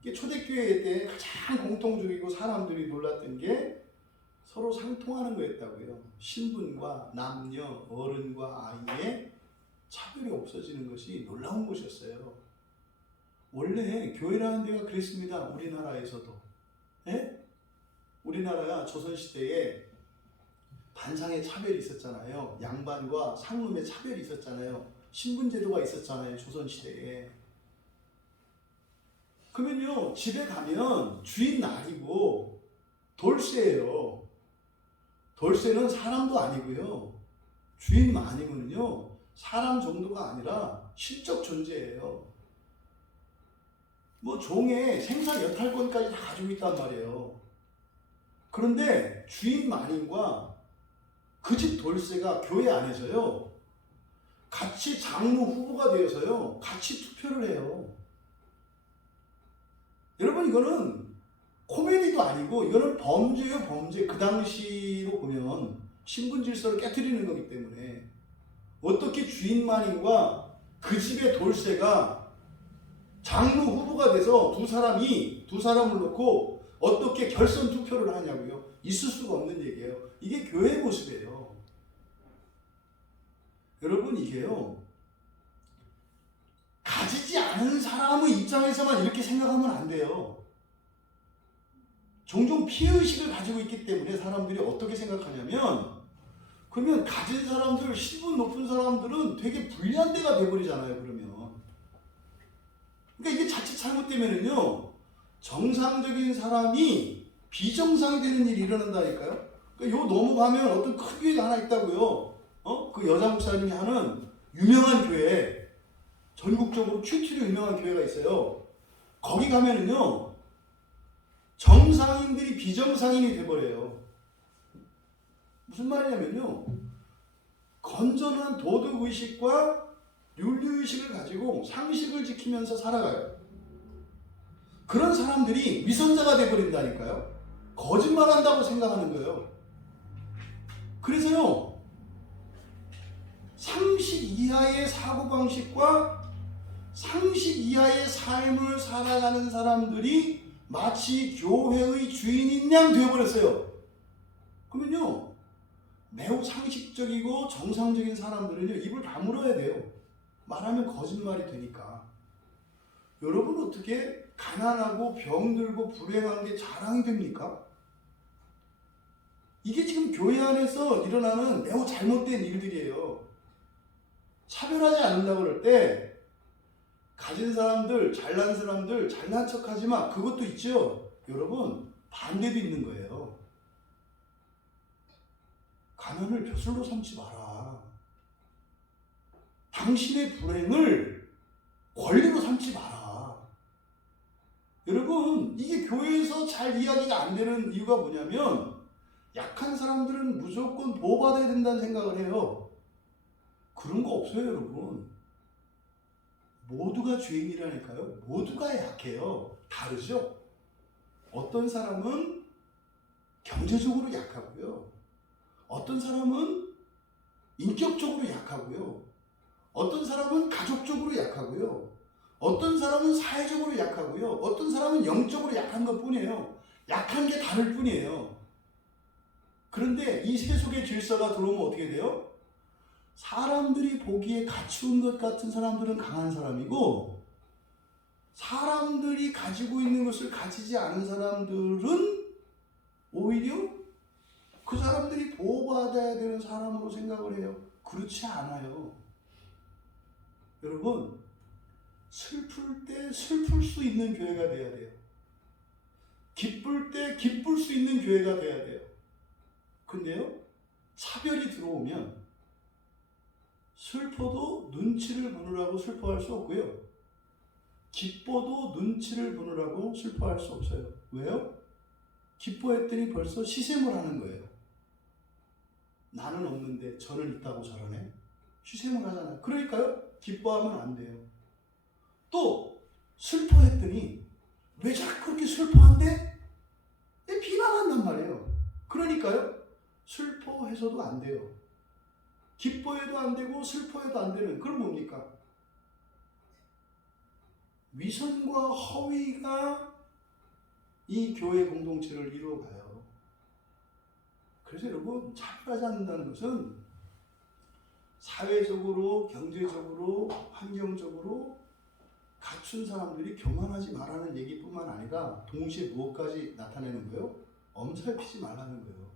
이게 초대교회 때 가장 공통적이고 사람들이 놀랐던 게 서로 상통하는 거였다고요. 신분과 남녀, 어른과 아이의 차별이 없어지는 것이 놀라운 것이었어요. 원래 교회라는 데가 그랬습니다. 우리나라에서도. 예? 우리나라가 조선시대에 반상의 차별이 있었잖아요. 양반과 상놈의 차별이 있었잖아요. 신분제도가 있었잖아요. 조선시대에. 그러면요, 집에 가면 주인 날이고 돌쇠예요. 돌쇠는 사람도 아니고요. 주인만 아니면요, 사람 정도가 아니라 신적 존재예요. 종의 생사 여탈권까지 다 가지고 있단 말이에요. 그런데 주인 마님과 그 집 돌쇠가 교회 안에서요, 같이 장로 후보가 되어서요, 같이 투표를 해요. 여러분, 이거는 코미디도 아니고 이거는 범죄요, 범죄. 그 당시로 보면 신분 질서를 깨트리는 거기 때문에 어떻게 주인 마님과 그 집의 돌쇠가 장로 후보가 돼서 두 사람을 놓고 어떻게 결선 투표를 하냐고요. 있을 수가 없는 얘기예요. 이게 교회의 모습이에요. 여러분, 이게요, 가지지 않은 사람의 입장에서만 이렇게 생각하면 안 돼요. 종종 피해의식을 가지고 있기 때문에 사람들이 어떻게 생각하냐면, 그러면 가진 사람들, 신분 높은 사람들은 되게 불리한 데가 돼버리잖아요. 그러면 그러니까 이게 자칫 잘못되면은요, 정상적인 사람이 비정상이 되는 일이 일어난다니까요. 그러니까 요 넘어가면 어떤 큰 교회가 하나 있다고요. 그 여자 목사님이 하는 유명한 교회, 전국적으로 큐티로 유명한 교회가 있어요. 거기 가면은요, 정상인들이 비정상인이 돼버려요. 무슨 말이냐면요, 건전한 도덕의식과 윤리의식을 가지고 상식을 지키면서 살아가요. 그런 사람들이 위선자가 돼버린다니까요. 거짓말한다고 생각하는 거예요. 그래서요, 상식 이하의 사고방식과 상식 이하의 삶을 살아가는 사람들이 마치 교회의 주인인 양 되어버렸어요. 그러면요, 매우 상식적이고 정상적인 사람들은요, 입을 다물어야 돼요. 말하면 거짓말이 되니까. 여러분 어떻게 가난하고 병들고 불행한 게 자랑이 됩니까? 이게 지금 교회 안에서 일어나는 매우 잘못된 일들이에요. 차별하지 않는다고 그럴 때 가진 사람들, 잘난 사람들 잘난 척하지 마. 그것도 있죠. 여러분 반대도 있는 거예요. 가난을 벼슬로 삼지 마라. 당신의 불행을 권리로 삼지 마라. 여러분 이게 교회에서 잘 이야기가 안 되는 이유가 뭐냐면 약한 사람들은 무조건 보호받아야 된다는 생각을 해요. 그런 거 없어요, 여러분. 모두가 죄인이라니까요. 모두가 약해요. 다르죠? 어떤 사람은 경제적으로 약하고요. 어떤 사람은 인격적으로 약하고요. 어떤 사람은 가족적으로 약하고요. 어떤 사람은 사회적으로 약하고요. 어떤 사람은 영적으로 약한 것 뿐이에요. 약한 게 다를 뿐이에요. 그런데 이 세속의 질서가 들어오면 어떻게 돼요? 사람들이 보기에 갖추은 것 같은 사람들은 강한 사람이고 사람들이 가지고 있는 것을 가지지 않은 사람들은 오히려 그 사람들이 보호받아야 되는 사람으로 생각을 해요. 그렇지 않아요. 여러분 슬플 때 슬플 수 있는 교회가 돼야 돼요. 기쁠 때 기쁠 수 있는 교회가 돼야 돼요. 근데요 차별이 들어오면 슬퍼도 눈치를 보느라고 슬퍼할 수 없고요. 기뻐도 눈치를 보느라고 슬퍼할 수 없어요. 왜요? 기뻐했더니 벌써 시샘을 하는 거예요. 나는 없는데 저는 있다고 저러네. 시샘을 하잖아요. 그러니까요. 기뻐하면 안 돼요. 또 슬퍼했더니 왜 자꾸 그렇게 슬퍼한대? 비난한단 말이에요. 그러니까요. 슬퍼해서도 안 돼요. 기뻐해도 안 되고 슬퍼해도 안 되는 그건 뭡니까? 위선과 허위가 이 교회 공동체를 이루어가요. 그래서 여러분 차별하지 않는다는 것은 사회적으로, 경제적으로, 환경적으로 갖춘 사람들이 교만하지 말라는 얘기뿐만 아니라 동시에 무엇까지 나타내는 거예요? 엄살피지 말라는 거예요.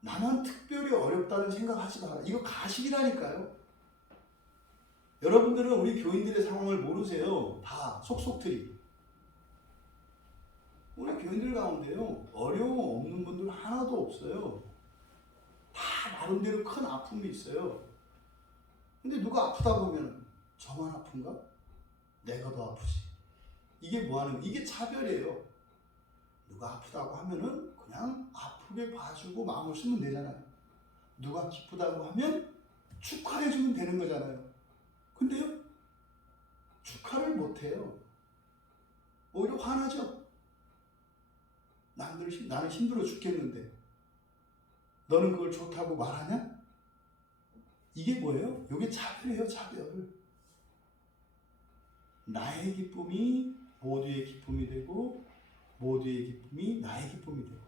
나만 특별히 어렵다는 생각하지 마라. 이거 가식이라니까요. 여러분들은 우리 교인들의 상황을 모르세요. 다 속속들이. 우리 교인들 가운데요. 어려움 없는 분들 하나도 없어요. 다 나름대로 큰 아픔이 있어요. 근데 누가 아프다 보면 저만 아픈가? 내가 더 아프지. 이게 뭐하는 거예요? 이게 차별이에요. 누가 아프다고 하면은 그냥 아프게 봐주고 마음을 쓰면 되잖아요. 누가 기쁘다고 하면 축하해주면 되는 거잖아요. 근데요, 축하를 못해요. 오히려 화나죠. 나는 힘들어 죽겠는데 너는 그걸 좋다고 말하냐? 이게 뭐예요? 이게 차별이에요, 차별. 나의 기쁨이 모두의 기쁨이 되고 모두의 기쁨이 나의 기쁨이 되고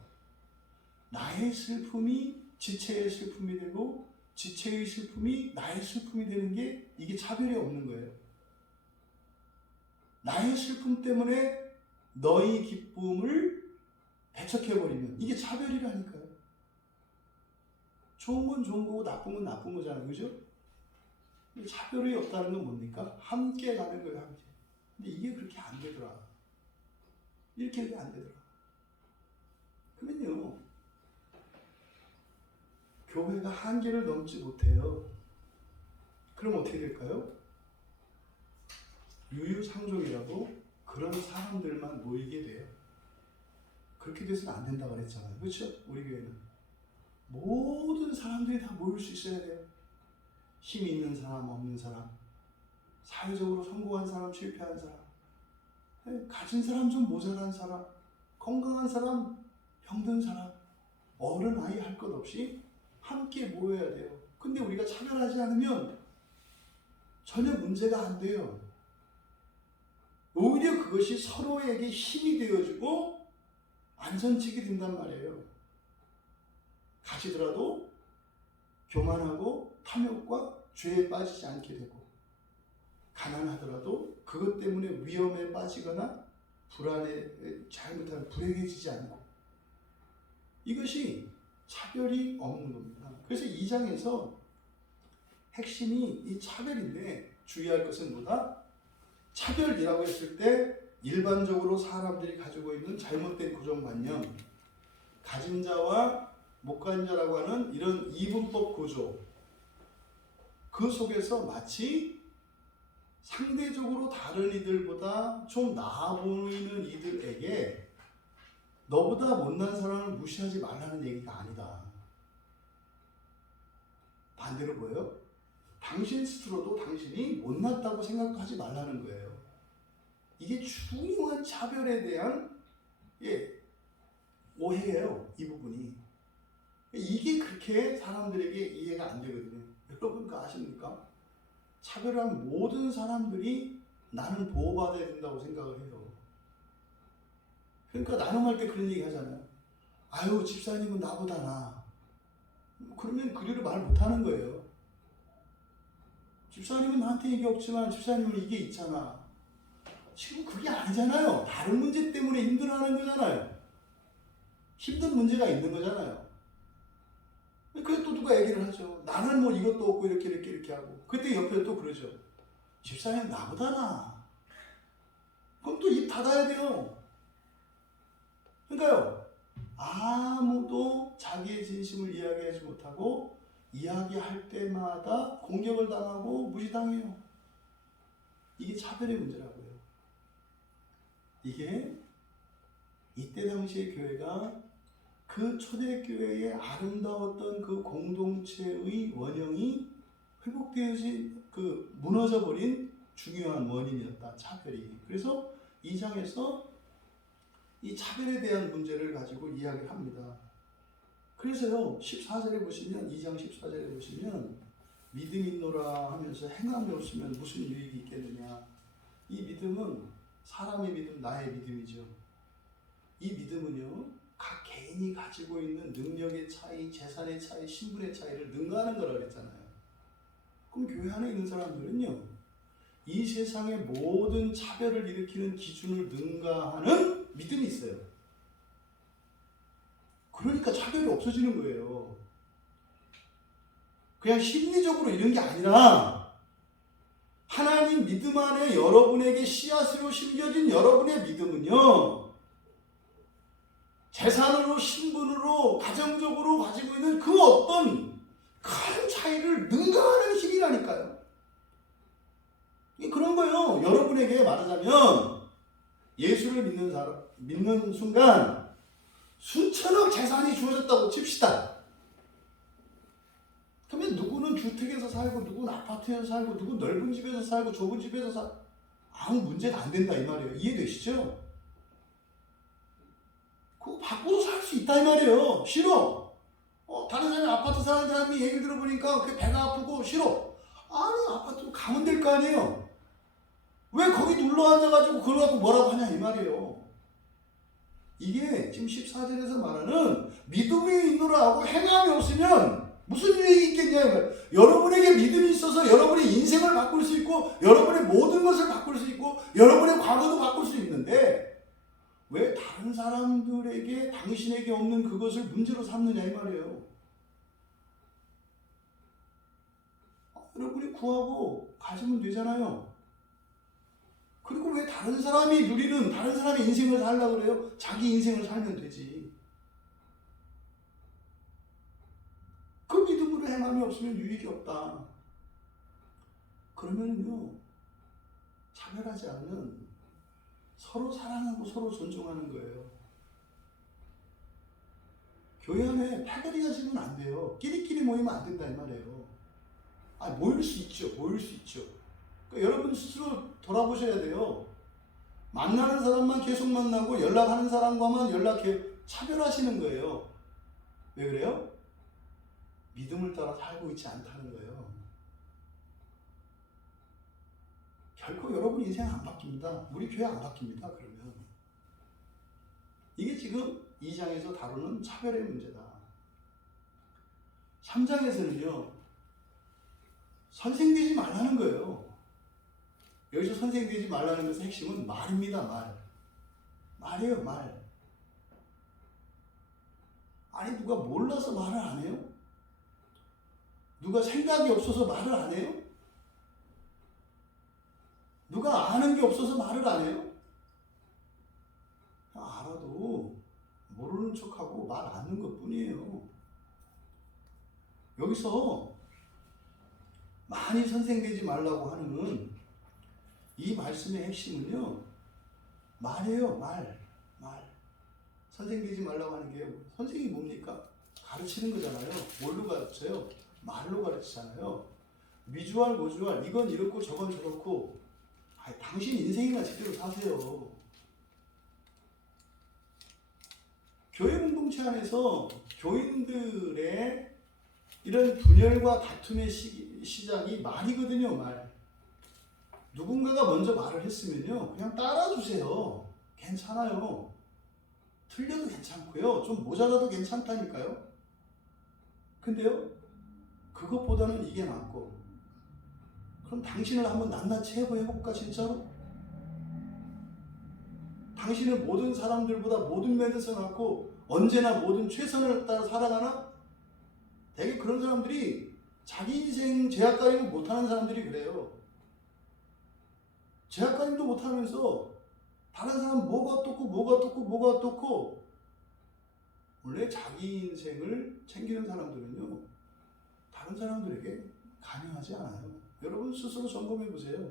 나의 슬픔이 지체의 슬픔이 되고 지체의 슬픔이 나의 슬픔이 되는 게 이게 차별이 없는 거예요. 나의 슬픔 때문에 너의 기쁨을 배척해버리면 이게 차별이라니까요. 좋은 건 좋은 거고 나쁜 건 나쁜 거잖아요. 그죠? 차별이 없다는 건 뭡니까? 함께 가는 거예요. 함께. 근데 이게 그렇게 안 되더라. 이렇게 안 되더라. 그러면요. 교회가 한계를 넘지 못해요. 그럼 어떻게 될까요? 유유상종이라고 그런 사람들만 모이게 돼요. 그렇게 돼서는 안 된다고 그랬잖아요. 그렇죠? 우리 교회는. 모든 사람들이 다 모일 수 있어야 돼요. 힘 있는 사람, 없는 사람, 사회적으로 성공한 사람, 실패한 사람, 가진 사람, 좀 모자란 사람, 건강한 사람, 병든 사람, 어른, 아이 할 것 없이 함께 모여야 돼요. 근데 우리가 차별하지 않으면 전혀 문제가 안 돼요. 오히려 그것이 서로에게 힘이 되어주고 안전지기 된단 말이에요. 가지더라도 교만하고 탐욕과 죄에 빠지지 않게 되고 가난하더라도 그것 때문에 위험에 빠지거나 불안에 잘못하면 불행해지지 않고, 이것이 차별이 없는 겁니다. 그래서 2장에서 핵심이 이 차별인데, 주의할 것은 뭐다? 차별이라고 했을 때 일반적으로 사람들이 가지고 있는 잘못된 고정관념, 가진 자와 못 가진 자라고 하는 이런 이분법 구조, 그 속에서 마치 상대적으로 다른 이들보다 좀 나아 보이는 이들에게 너보다 못난 사람을 무시하지 말라는 얘기가 아니다. 반대로 뭐예요? 당신 스스로도 당신이 못났다고 생각도 하지 말라는 거예요. 이게 중요한 차별에 대한 오해예요. 이 부분이. 이게 그렇게 사람들에게 이해가 안 되거든요. 여러분 그거 아십니까? 차별한 모든 사람들이 나는 보호받아야 된다고 생각을 해요. 그러니까 나눔할 때 그런 얘기 하잖아요. 아유, 집사님은 나보다 나. 그러면 그리로 말 못하는 거예요. 집사님은 나한테 이게 없지만 집사님은 이게 있잖아. 지금 그게 아니잖아요. 다른 문제 때문에 힘들어하는 거잖아요. 힘든 문제가 있는 거잖아요. 그래 또 누가 얘기를 하죠. 나는 뭐 이것도 없고 이렇게 하고. 그때 옆에 또 그러죠. 집사님 나보다 나. 그럼 또 입 닫아야 돼요. 그러니까요. 아무도 자기의 진심을 이야기하지 못하고 이야기할 때마다 공격을 당하고 무시당해요. 이게 차별의 문제라고요. 이게 이때 당시의 교회가 그 초대교회의 아름다웠던 그 공동체의 원형이 회복되어진 그 무너져버린 중요한 원인이었다. 차별이. 그래서 2장에서 이 차별에 대한 문제를 가지고 이야기를 합니다. 그래서요 14절에 보시면 2장 14절에 보시면 믿음이 있노라 하면서 행함이 없으면 무슨 유익이 있겠느냐. 이 믿음은 사람의 믿음, 나의 믿음이죠. 이 믿음은요 각 개인이 가지고 있는 능력의 차이, 재산의 차이, 신분의 차이를 능가하는 거라고 했잖아요. 그럼 교회 안에 있는 사람들은요 이 세상의 모든 차별을 일으키는 기준을 능가하는 믿음이 있어요. 그러니까 차별이 없어지는 거예요. 그냥 심리적으로 이런 게 아니라 하나님 믿음 안에 여러분에게 씨앗으로 심겨진 여러분의 믿음은요 재산으로, 신분으로, 가정적으로 가지고 있는 그 어떤 큰 차이를 능가하는 힘이라니까요. 그런 거예요. 여러분에게 말하자면 예수를 믿는 순간 수천억 재산이 주어졌다고 칩시다. 그러면 누구는 주택에서 살고, 누구는 아파트에서 살고, 누구는 넓은 집에서 살고, 좁은 집에서 살고, 아무 문제가 안 된다 이 말이에요. 이해되시죠? 그거 바꾸서 살 수 있다 이 말이에요. 싫어. 다른 사람이 아파트 사는 사람이 얘기 들어보니까 그 배가 아프고 싫어. 아니 아파트 가면 될 거 아니에요. 왜 거기 눌러 앉아가지고 그걸 갖고 뭐라고 하냐 이 말이에요. 이게 지금 14절에서 말하는 믿음이 있노라 하고 행함이 없으면 무슨 유익이 있겠냐 이 말이에요. 여러분에게 믿음이 있어서 여러분의 인생을 바꿀 수 있고 여러분의 모든 것을 바꿀 수 있고 여러분의 과거도 바꿀 수 있는데 왜 다른 사람들에게 당신에게 없는 그것을 문제로 삼느냐 이 말이에요. 여러분이 구하고 가지면 되잖아요. 그리고 왜 다른 사람이 누리는 다른 사람의 인생을 살려고 그래요? 자기 인생을 살면 되지. 그 믿음으로 행함이 없으면 유익이 없다. 그러면요 차별하지 않는 서로 사랑하고 서로 존중하는 거예요. 교회 안에 패거리 가지면 안 돼요. 끼리끼리 모이면 안 된다 이 말이에요. 모일 수 있죠. 모일 수 있죠. 그러니까 여러분 스스로 돌아보셔야 돼요. 만나는 사람만 계속 만나고 연락하는 사람과만 연락해 차별하시는 거예요. 왜 그래요? 믿음을 따라 살고 있지 않다는 거예요. 결코 여러분 인생 안 바뀝니다. 우리 교회 안 바뀝니다. 그러면 이게 지금 2장에서 다루는 차별의 문제다. 3장에서는요 선생되지 말라는 거예요. 여기서 선생님 되지 말라는 것의 핵심은 말입니다. 말이에요. 말. 아니 누가 몰라서 말을 안 해요? 누가 생각이 없어서 말을 안 해요? 누가 아는 게 없어서 말을 안 해요? 알아도 모르는 척하고 말 안 하는 것 뿐이에요. 여기서 많이 선생되지 말라고 하는 이 말씀의 핵심은요, 말이에요. 말. 선생되지 말라고 하는 게 선생이 뭡니까? 가르치는 거잖아요. 뭘로 가르쳐요? 말로 가르치잖아요. 미주알 고주알 이건 이렇고 저건 저렇고 당신 인생이나 제대로 사세요. 교회 공동체 안에서 교인들의 이런 분열과 다툼의 시작이 말이거든요. 말. 누군가가 먼저 말을 했으면요 그냥 따라주세요. 괜찮아요. 틀려도 괜찮고요. 좀 모자라도 괜찮다니까요. 근데요 그것보다는 이게 낫고, 그럼 당신을 한번 낱낱이 해볼까 진짜로? 당신은 모든 사람들보다 모든 면에서 낫고 언제나 모든 최선을 따라 살아가나? 되게 그런 사람들이 자기 인생 제약가림을 못하는 사람들이 그래요. 제약가림도 못하면서 다른 사람 뭐가 어떻고 원래 자기 인생을 챙기는 사람들은요 다른 사람들에게 관여하지 않아요. 여러분 스스로 점검해 보세요.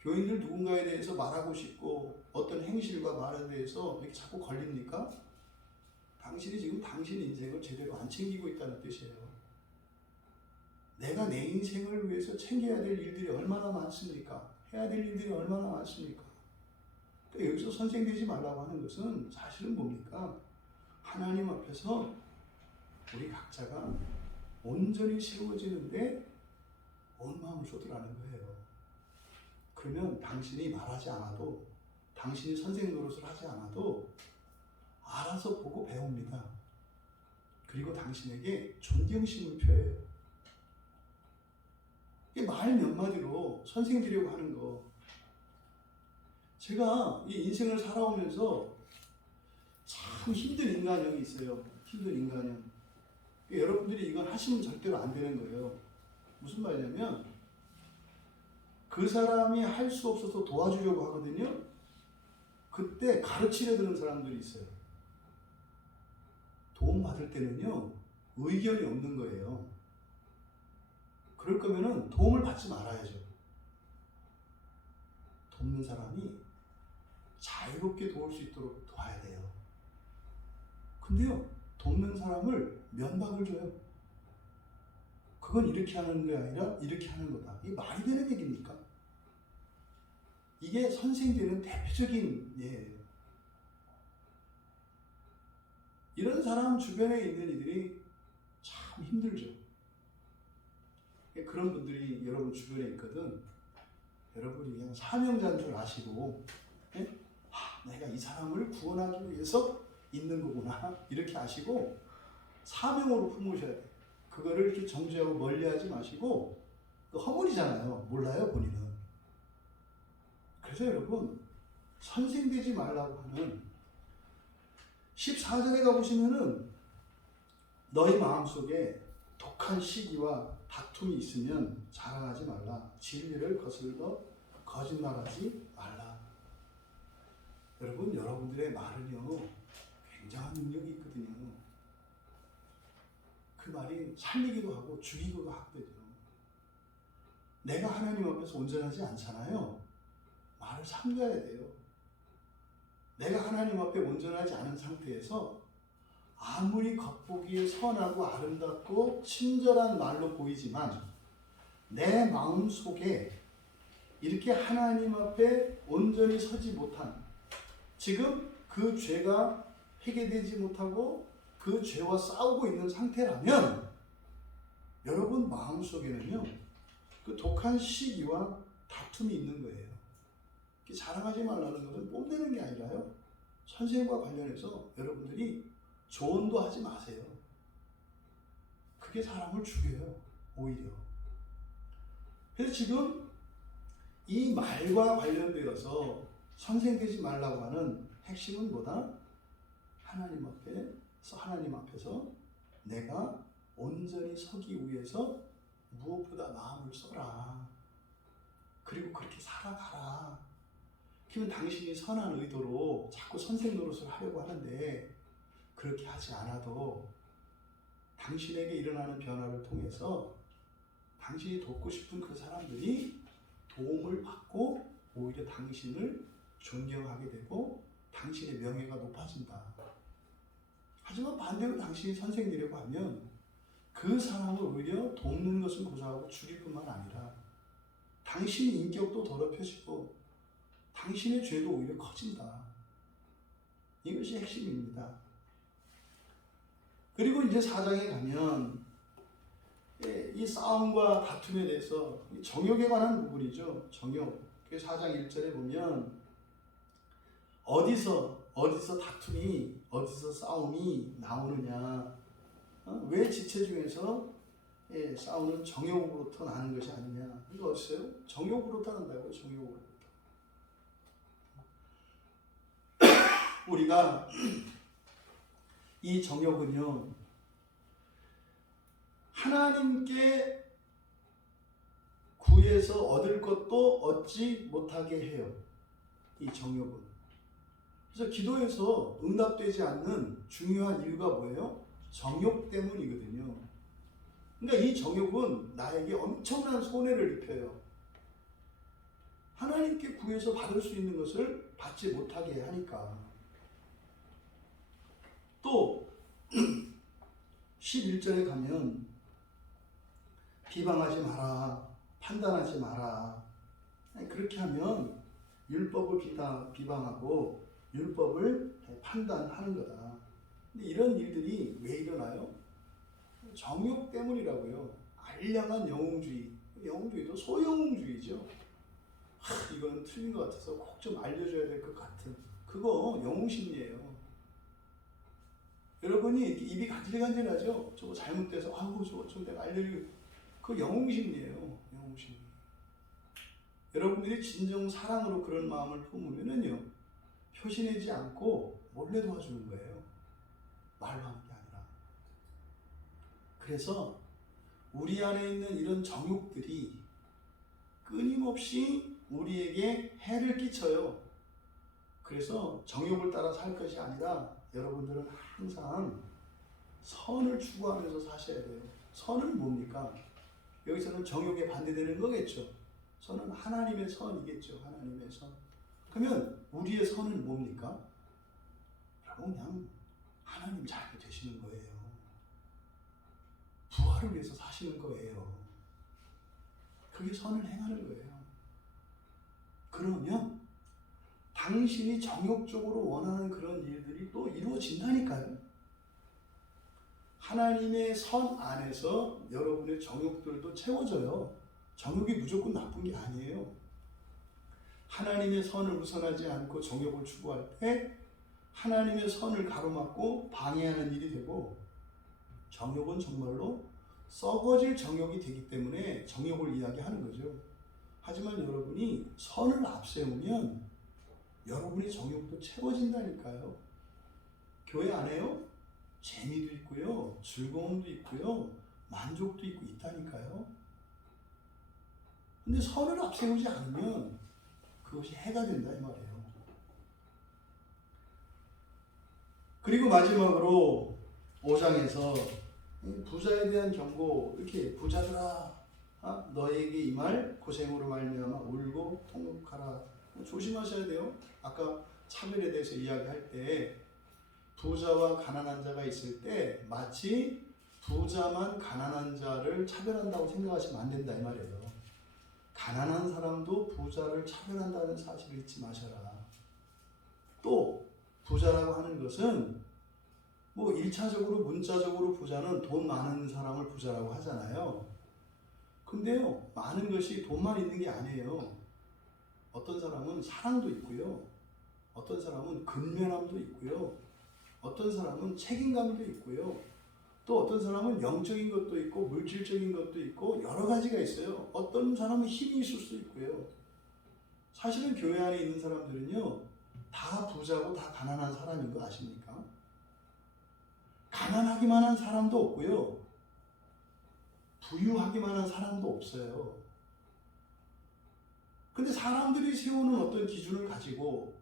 교인들 누군가에 대해서 말하고 싶고 어떤 행실과 말에 대해서 이렇게 자꾸 걸립니까? 당신이 지금 당신 인생을 제대로 안 챙기고 있다는 뜻이에요. 내가 내 인생을 위해서 챙겨야 될 일들이 얼마나 많습니까? 해야 될 일들이 얼마나 많습니까? 그러니까 여기서 선생되지 말라고 하는 것은 사실은 뭡니까? 하나님 앞에서 우리 각자가 온전히 세워지는데 온 마음을 쏟으라는 거예요. 그러면 당신이 말하지 않아도, 당신이 선생 노릇을 하지 않아도 알아서 보고 배웁니다. 그리고 당신에게 존경심을 표해요. 이 말 몇 마디로 선생 되려고 하는 거. 제가 이 인생을 살아오면서 참 힘든 인간형이 있어요. 힘든 인간형. 여러분들이 이건 하시면 절대로 안 되는 거예요. 무슨 말이냐면 그 사람이 할 수 없어서 도와주려고 하거든요. 그때 가르치려 드는 사람들이 있어요. 도움 받을 때는요 의견이 없는 거예요. 그럴 거면은 도움을 받지 말아야죠. 돕는 사람이 자유롭게 도울 수 있도록 도와야 돼요. 근데요 돕는 사람을 면박을 줘요. 그건 이렇게 하는 게 아니라 이렇게 하는 거다. 이게 말이 되는 얘기입니까? 이게 선생되는 대표적인 예예요. 이런 사람 주변에 있는 이들이 참 힘들죠. 그런 분들이 여러분 주변에 있거든. 여러분이 그냥 사명자인 줄 아시고, 내가 이 사람을 구원하기 위해서 있는 거구나 이렇게 아시고 사명으로 품으셔야 돼요. 그거를 이렇게 정죄하고 멀리하지 마시고, 허물이잖아요. 몰라요 본인은. 그래서 여러분 선생되지 말라고 하는 14절에 가보시면은 너희 마음속에 독한 시기와 다툼이 있으면 자랑하지 말라. 진리를 거슬러 거짓말하지 말라. 여러분 여러분들의 말은요 굉장한 능력이 있거든요. 그 말이 살리기도 하고 죽이기도 하거든요. 내가 하나님 앞에서 온전하지 않잖아요. 말을 삼가야 돼요. 내가 하나님 앞에 온전하지 않은 상태에서 아무리 겉보기에 선하고 아름답고 친절한 말로 보이지만 내 마음속에 이렇게 하나님 앞에 온전히 서지 못한, 지금 그 죄가 해결되지 못하고 그 죄와 싸우고 있는 상태라면 여러분 마음속에는요 그 독한 시기와 다툼이 있는 거예요. 자랑하지 말라는 것은 뽐내는 게 아니라요, 선생과 관련해서 여러분들이 조언도 하지 마세요. 그게 사람을 죽여요 오히려. 그래서 지금 이 말과 관련되어서 선생되지 말라고 하는 핵심은 뭐다? 하나님 앞에서 내가 온전히 서기 위해서 무엇보다 마음을 써라. 그리고 그렇게 살아가라. 그러면 당신이 선한 의도로 자꾸 선생 노릇을 하려고 하는데 그렇게 하지 않아도 당신에게 일어나는 변화를 통해서 당신이 돕고 싶은 그 사람들이 도움을 받고 오히려 당신을 존경하게 되고 당신의 명예가 높아진다. 하지만 반대로 당신이 선생 되려고 하면 그 사람을 오히려 돕는 것은 고사하고 죽일 뿐만 아니라 당신의 인격도 더럽혀지고 당신의 죄도 오히려 커진다. 이것이 핵심입니다. 그리고 이제 4장에 가면 이 싸움과 다툼에 대해서 정욕에 관한 부분이죠. 정욕. 4장 1절에 보면 어디서 다툼이, 어디서 싸움이 나오느냐. 왜 지체 중에서 싸우는 정욕으로부터 나는 것이 아니냐. 이거 어딨어요? 정욕으로부터 난다고요. 정욕으로부터. 우리가 이 정욕은요, 하나님께 구해서 얻을 것도 얻지 못하게 해요. 이 정욕은. 그래서 기도에서 응답되지 않는 중요한 이유가 뭐예요? 정욕 때문이거든요. 그러니까 이 정욕은 나에게 엄청난 손해를 입혀요. 하나님께 구해서 받을 수 있는 것을 받지 못하게 하니까. 또 11절에 가면 비방하지 마라, 판단하지 마라. 그렇게 하면 율법을 비방하고 율법을 판단하는 거다. 근데 이런 일들이 왜 일어나요? 정욕 때문이라고요. 알량한 영웅주의. 영웅주의도 소영웅주의죠. 이거는 틀린 것 같아서 꼭 좀 알려줘야 될 것 같은. 그거 영웅심리예요. 여러분이 입이 간질간질하죠? 저거 잘못돼서 저거 좀 내가 알려주고. 그거 영웅심리예요. 영웅심리. 여러분들이 진정 사랑으로 그런 마음을 품으면은요, 표시내지 않고 몰래 도와주는 거예요. 말로 하는 게 아니라. 그래서 우리 안에 있는 이런 정욕들이 끊임없이 우리에게 해를 끼쳐요. 그래서 정욕을 따라 살 것이 아니라 여러분들은 항상 선을 추구하면서 사셔야 돼요. 선은 뭡니까? 여기서는 정욕에 반대되는 거겠죠. 선은 하나님의 선이겠죠. 하나님의 선. 그러면 우리의 선은 뭡니까? 여러분 그냥 하나님 자녀 되시는 거예요. 부활을 위해서 사시는 거예요. 그게 선을 행하는 거예요. 그러면 당신이 정욕적으로 원하는 그런 일들이 또 이루어진다니까요. 하나님의 선 안에서 여러분의 정욕들도 채워져요. 정욕이 무조건 나쁜 게 아니에요. 하나님의 선을 우선하지 않고 정욕을 추구할 때 하나님의 선을 가로막고 방해하는 일이 되고, 정욕은 정말로 썩어질 정욕이 되기 때문에 정욕을 이야기하는 거죠. 하지만 여러분이 선을 앞세우면 여러분의 정욕도 채워진다니까요. 교회 안에요? 재미도 있고요, 즐거움도 있고요, 만족도 있고 있다니까요. 근데 선을 앞세우지 않으면 그것이 해가 된다 이 말이에요. 그리고 마지막으로 5장에서 부자에 대한 경고, 이렇게 부자들아, 너에게 이 말 고생으로 말미암아 울고 통곡하라. 조심하셔야 돼요. 아까 차별에 대해서 이야기할 때 부자와 가난한 자가 있을 때 마치 부자만 가난한 자를 차별한다고 생각하시면 안 된다 이 말이에요. 가난한 사람도 부자를 차별한다는 사실을 잊지 마셔라. 또 부자라고 하는 것은 뭐 1차적으로 문자적으로 부자는 돈 많은 사람을 부자라고 하잖아요. 근데요, 많은 것이 돈만 있는 게 아니에요. 어떤 사람은 사랑도 있고요, 어떤 사람은 근면함도 있고요, 어떤 사람은 책임감도 있고요, 또 어떤 사람은 영적인 것도 있고 물질적인 것도 있고 여러 가지가 있어요. 어떤 사람은 힘이 있을 수 있고요. 사실은 교회 안에 있는 사람들은요, 다 부자고 다 가난한 사람인 거 아십니까? 가난하기만 한 사람도 없고요, 부유하기만 한 사람도 없어요. 근데 사람들이 세우는 어떤 기준을 가지고,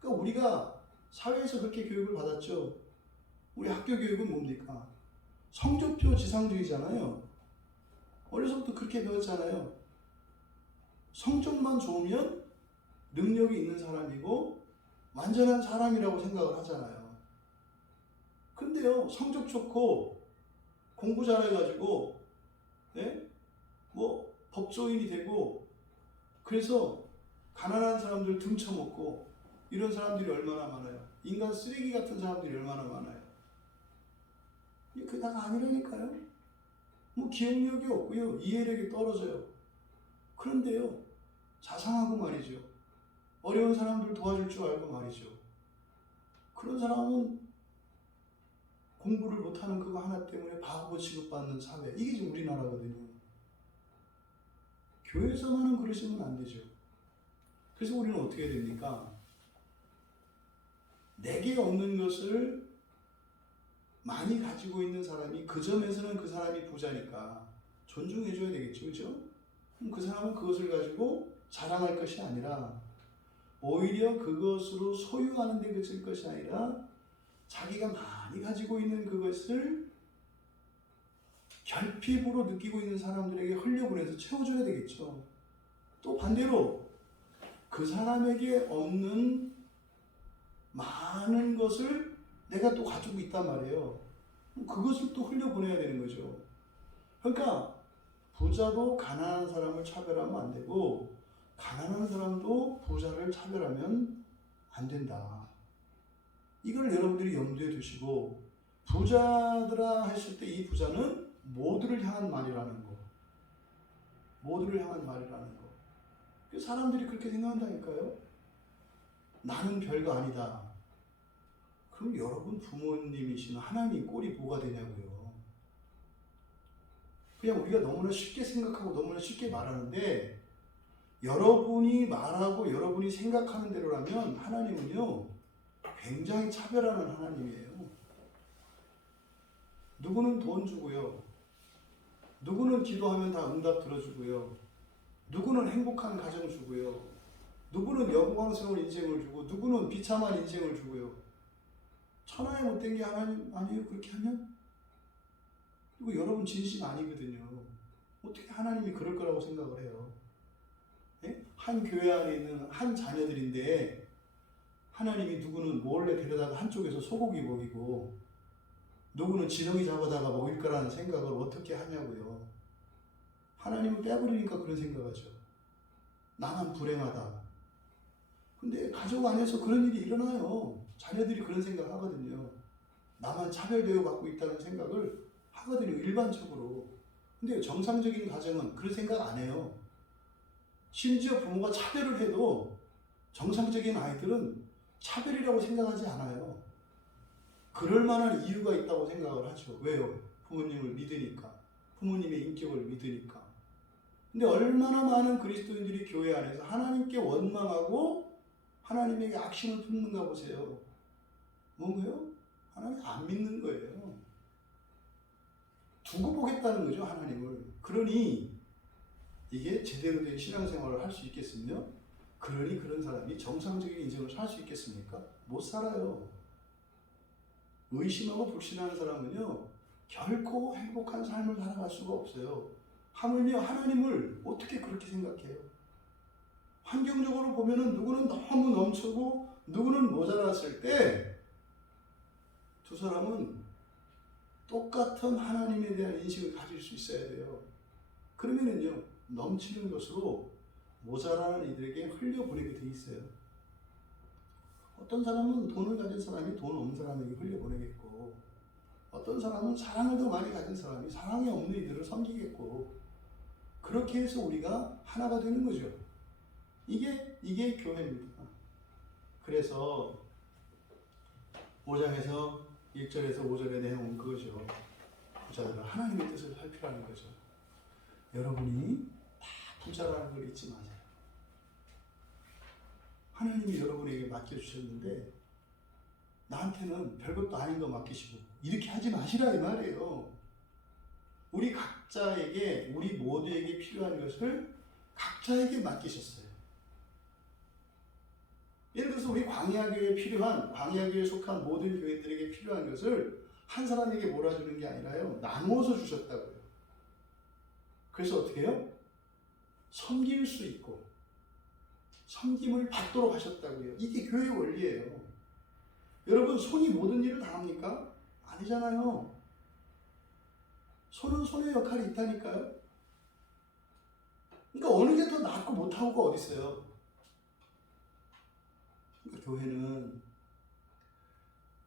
그러니까 우리가 사회에서 그렇게 교육을 받았죠. 우리 학교 교육은 뭡니까? 성적표 지상주의잖아요. 어려서부터 그렇게 배웠잖아요. 성적만 좋으면 능력이 있는 사람이고 완전한 사람이라고 생각을 하잖아요. 근데요, 성적 좋고 공부 잘해가지고 뭐 법조인이 되고 그래서 가난한 사람들 등쳐먹고 이런 사람들이 얼마나 많아요. 인간 쓰레기 같은 사람들이 얼마나 많아요. 그게 다 아니라니까요. 뭐 기억력이 없고요, 이해력이 떨어져요. 그런데요, 자상하고 말이죠, 어려운 사람들 도와줄 줄 알고 말이죠, 그런 사람은 공부를 못하는 그거 하나 때문에 바보 취급받는 사회, 이게 지금 우리나라거든요. 교회에서만은 그러시면 안 되죠. 그래서 우리는 어떻게 해야 됩니까? 내게 없는 것을 많이 가지고 있는 사람이, 그 점에서는 그 사람이 부자니까 존중해줘야 되겠죠, 그죠? 그럼 그 사람은 그것을 가지고 자랑할 것이 아니라 오히려 그것으로 소유하는 데 그칠 것이 아니라 자기가 많이 가지고 있는 그것을 결핍으로 느끼고 있는 사람들에게 흘려보내서 채워줘야 되겠죠. 또 반대로 그 사람에게 없는 많은 것을 내가 또 가지고 있단 말이에요. 그것을 또 흘려보내야 되는 거죠. 그러니까 부자도 가난한 사람을 차별하면 안 되고 가난한 사람도 부자를 차별하면 안 된다. 이걸 여러분들이 염두에 두시고, 부자들아 했을 때 이 부자는 모두를 향한 말이라는 거. 모두를 향한 말이라는 거. 사람들이 그렇게 생각한다니까요. 나는 별거 아니다. 그럼 여러분 부모님이신 하나님 꼴이 뭐가 되냐고요. 그냥 우리가 너무나 쉽게 생각하고 너무나 쉽게 말하는데, 여러분이 말하고 여러분이 생각하는 대로라면 하나님은요, 굉장히 차별하는 하나님이에요. 누구는 돈 주고요, 누구는 기도하면 다 응답 들어주고요, 누구는 행복한 가정 주고요, 누구는 영광스러운 인생을 주고, 누구는 비참한 인생을 주고요. 천하에 못된 게 하나님 아니에요, 그렇게 하면? 그리고 여러분 진심 아니거든요. 어떻게 하나님이 그럴 거라고 생각을 해요? 한 교회 안에 있는 한 자녀들인데 하나님이 누구는 몰래 데려다가 한쪽에서 소고기 먹이고 누구는 지렁이 잡아다가 먹일 거라는 생각을 어떻게 하냐고요. 하나님은 빼버리니까 그런 생각하죠. 나만 불행하다. 근데 가족 안에서 그런 일이 일어나요. 자녀들이 그런 생각 하거든요. 나만 차별되어 갖고 있다는 생각을 하거든요, 일반적으로. 근데 정상적인 가정은 그런 생각 안 해요. 심지어 부모가 차별을 해도 정상적인 아이들은 차별이라고 생각하지 않아요. 그럴 만한 이유가 있다고 생각을 하죠. 왜요? 부모님을 믿으니까. 부모님의 인격을 믿으니까. 근데 얼마나 많은 그리스도인들이 교회 안에서 하나님께 원망하고 하나님에게 악심을 품는가 보세요. 뭔가요? 하나님 안 믿는 거예요. 두고 보겠다는 거죠, 하나님을. 그러니 이게 제대로 된 신앙생활을 할 수 있겠으며, 그러니 그런 사람이 정상적인 인생을 살 수 있겠습니까? 못 살아요. 의심하고 불신하는 사람은요, 결코 행복한 삶을 살아갈 수가 없어요. 하물며 하나님을 어떻게 그렇게 생각해요? 환경적으로 보면은 누구는 너무 넘치고 누구는 모자랐을 때 두 사람은 똑같은 하나님에 대한 인식을 가질 수 있어야 돼요. 그러면은요, 넘치는 것으로 모자라는 이들에게 흘려보내게 돼 있어요. 어떤 사람은 돈을 가진 사람이 돈 없는 사람에게 흘려보내겠고, 어떤 사람은 사랑을 더 많이 가진 사람이 사랑이 없는 이들을 섬기겠고, 그렇게 해서 우리가 하나가 되는 거죠. 이게 교회입니다. 그래서 5장에서 1절에서 5절의 내용은 그거죠. 부자들은 하나님의 뜻을 살피라는 거죠. 여러분이 다 부자라는 걸 잊지 마세요. 하나님이 여러분에게 맡겨주셨는데 나한테는 별것도 아닌 거 맡기시고 이렇게 하지 마시라 이 말이에요. 우리 각자에게, 우리 모두에게 필요한 것을 각자에게 맡기셨어요. 예를 들어서 우리 광야교회에 필요한, 광야교회에 속한 모든 교회들에게 필요한 것을 한 사람에게 몰아주는 게 아니라요, 나누어서 주셨다고요. 그래서 어떻게 해요? 섬길 수 있고 섬김을 받도록 하셨다고요. 이게 교회의 원리예요. 여러분, 손이 모든 일을 다 합니까? 아니잖아요. 손은 손의 역할이 있다니까요. 그러니까 어느 게 더 낫고 못하고가 어디 있어요. 그러니까 교회는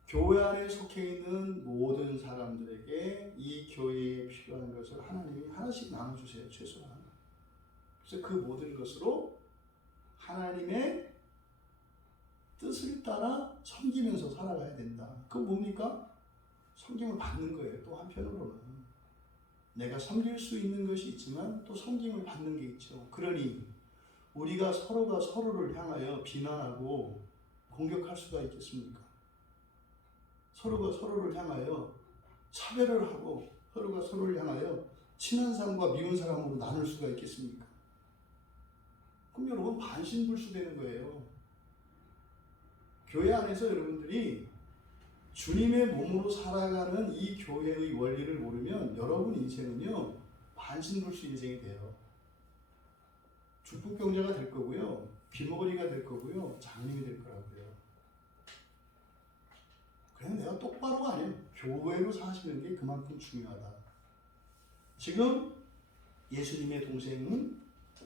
교회 안에 속해 있는 모든 사람들에게 이 교회에 필요한 것을 하나님이 하나씩 나눠주세요. 최소한. 그래서 그 모든 것으로 하나님의 뜻을 따라 섬기면서 살아가야 된다. 그건 뭡니까? 섬김을 받는 거예요. 또 한편으로는 내가 섬길 수 있는 것이 있지만 또 섬김을 받는 게 있죠. 그러니 우리가 서로가 서로를 향하여 비난하고 공격할 수가 있겠습니까? 서로가 서로를 향하여 차별을 하고 서로가 서로를 향하여 친한 사람과 미운 사람으로 나눌 수가 있겠습니까? 그럼 여러분 반신불수되는 거예요. 교회 안에서 여러분들이 주님의 몸으로 살아가는 이 교회의 원리를 모르면 여러분 인생은요, 반신불수 인생이 돼요. 중풍병자가 될 거고요, 귀머거리가 될 거고요, 장님이 될 거라고요. 그냥 내가 똑바로가 아니에요. 교회로 사시는 게 그만큼 중요하다. 지금 예수님의 동생은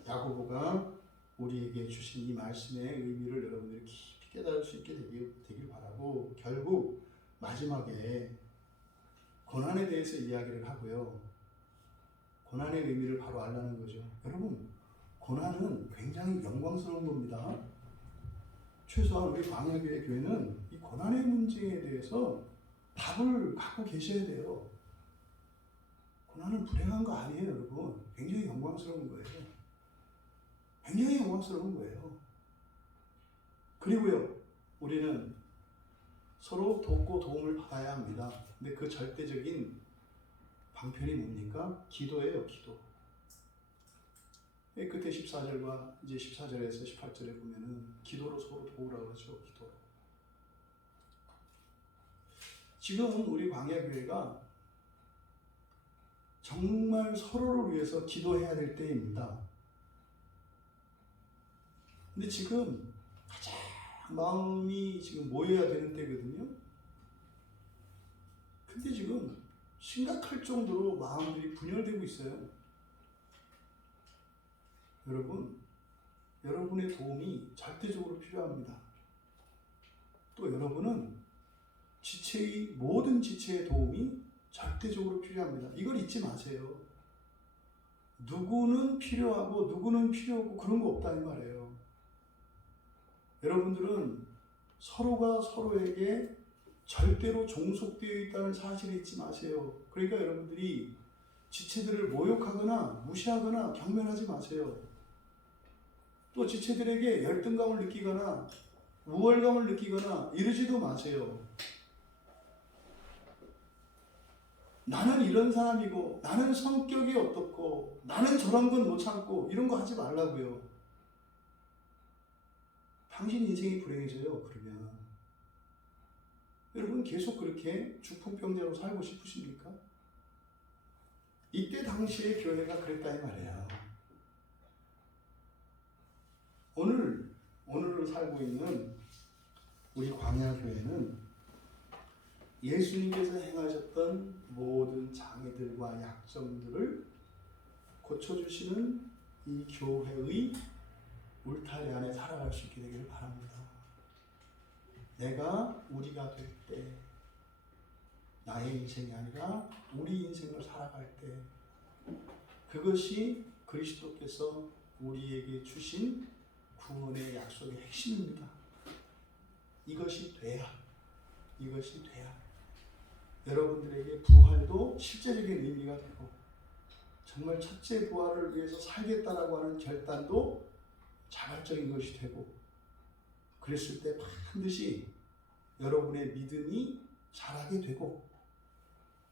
야고보가 우리에게 주신 이 말씀의 의미를 여러분들이 깊이 깨달을 수 있게 되길 바라고, 결국 마지막에 고난에 대해서 이야기를 하고요. 고난의 의미를 바로 알라는 거죠. 여러분, 고난은 굉장히 영광스러운 겁니다. 최소한 우리 광야교회 교회는 이 고난의 문제에 대해서 답을 갖고 계셔야 돼요. 고난은 불행한 거 아니에요, 여러분. 굉장히 영광스러운 거예요. 굉장히 영광스러운 거예요. 그리고요, 우리는 서로 돕고 도움을 받아야 합니다. 근데 그 절대적인 방편이 뭡니까? 기도예요, 기도. 끝에 14절과 이제 14절에서 18절에 보면은 기도로 서로 도우라고 하죠, 기도로. 지금 우리 광야교회가 정말 서로를 위해서 기도해야 될 때입니다. 근데 지금 가장 마음이 지금 모여야 되는 때거든요. 근데 지금 심각할 정도로 마음들이 분열되고 있어요. 여러분, 여러분의 도움이 절대적으로 필요합니다. 또 여러분은 모든 지체의 도움이 절대적으로 필요합니다. 이걸 잊지 마세요. 누구는 필요하고 누구는 필요 없고 그런 거 없다는 말이에요. 여러분들은 서로가 서로에게 절대로 종속되어 있다는 사실을 잊지 마세요. 그러니까 여러분들이 지체들을 모욕하거나 무시하거나 경멸하지 마세요. 또 지체들에게 열등감을 느끼거나 우월감을 느끼거나 이러지도 마세요. 나는 이런 사람이고 나는 성격이 어떻고 나는 저런 건 못 참고 이런 거 하지 말라고요. 당신 인생이 불행해져요. 그러면 여러분 계속 그렇게 중풍병자로 살고 싶으십니까? 이때 당시의 교회가 그랬다 이 말이에요. 오늘을 살고 있는 우리 광야교회는 예수님께서 행하셨던 모든 장애들과 약점들을 고쳐주시는 이 교회의 울타리 안에 살아갈 수 있게 되기를 바랍니다. 우리가 될 때, 나의 인생이 아니라 우리 인생을 살아갈 때, 그것이 그리스도께서 우리에게 주신 구원의 약속의 핵심입니다. 이것이 돼야 여러분들에게 부활도 실제적인 의미가 되고 정말 첫째 부활을 위해서 살겠다라고 하는 결단도 자발적인 것이 되고 그랬을 때 반드시 여러분의 믿음이 자라게 되고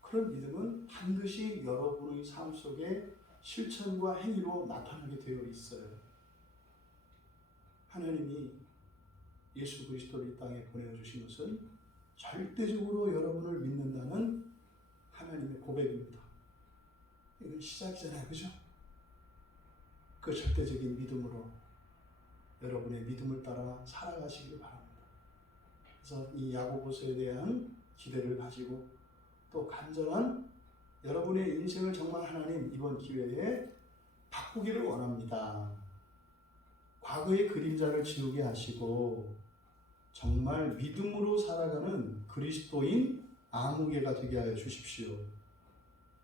그런 믿음은 반드시 여러분의 삶 속에 실천과 행위로 나타나게 되어 있어요. 하나님이 예수 그리스도를 이 땅에 보내주신 것은 절대적으로 여러분을 믿는다는 하나님의 고백입니다. 이건 시작이잖아요. 그죠? 그 절대적인 믿음으로 여러분의 믿음을 따라 살아가시길 바랍니다. 그래서 이 야고보서에 대한 기대를 가지고 또 간절한 여러분의 인생을 정말 하나님 이번 기회에 바꾸기를 원합니다. 과거의 그림자를 지우게 하시고 정말 믿음으로 살아가는 그리스도인 아무개가 되게 하여 주십시오.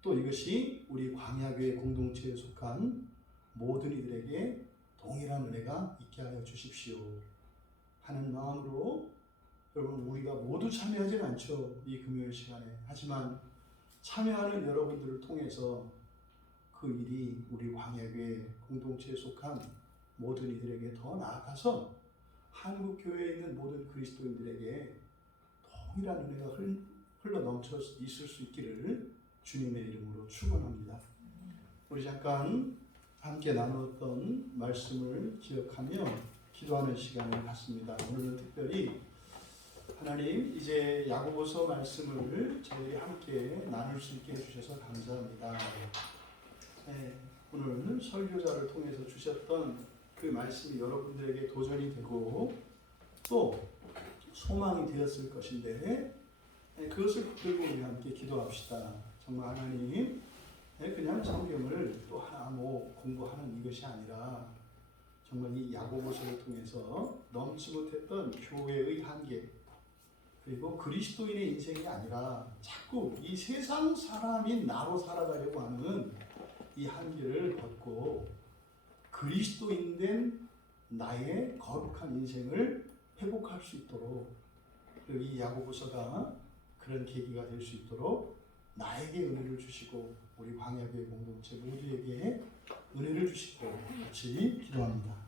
또 이것이 우리 광야교회 공동체에 속한 모든 이들에게 동일한 은혜가 있게 하여 주십시오 하는 마음으로 여러분 우리가 모두 참여하진 않죠. 이 금요일 시간에. 하지만 참여하는 여러분들을 통해서 그 일이 우리 광야교회 공동체에 속한 모든 이들에게 더 나아가서 한국교회에 있는 모든 그리스도인들에게 동일한 은혜가 흘러 넘쳐 있을 수 있기를 주님의 이름으로 축원합니다. 우리 잠깐 함께 나누었던 말씀을 기억하며 기도하는 시간을 갖습니다. 오늘은 특별히 하나님 이제 야고보서 말씀을 저희 함께 나눌 수 있게 해주셔서 감사합니다. 네, 오늘 설교자를 통해서 주셨던 그 말씀이 여러분들에게 도전이 되고 또 소망이 되었을 것인데 그것을 붙들고 우리 함께 기도합시다. 정말 하나님 그냥 성경을 또 하나 공부하는 이것이 아니라 정말 이 야고보서를 통해서 넘지 못했던 교회의 한계 그리고 그리스도인의 인생이 아니라 자꾸 이 세상 사람인 나로 살아가려고 하는 이 한계를 벗고 그리스도인 된 나의 거룩한 인생을 회복할 수 있도록 그리고 이 야고보서가 그런 계기가 될 수 있도록 나에게 은혜를 주시고 우리 광야교회 공동체 모두에게 은혜를 주시고 같이 기도합니다.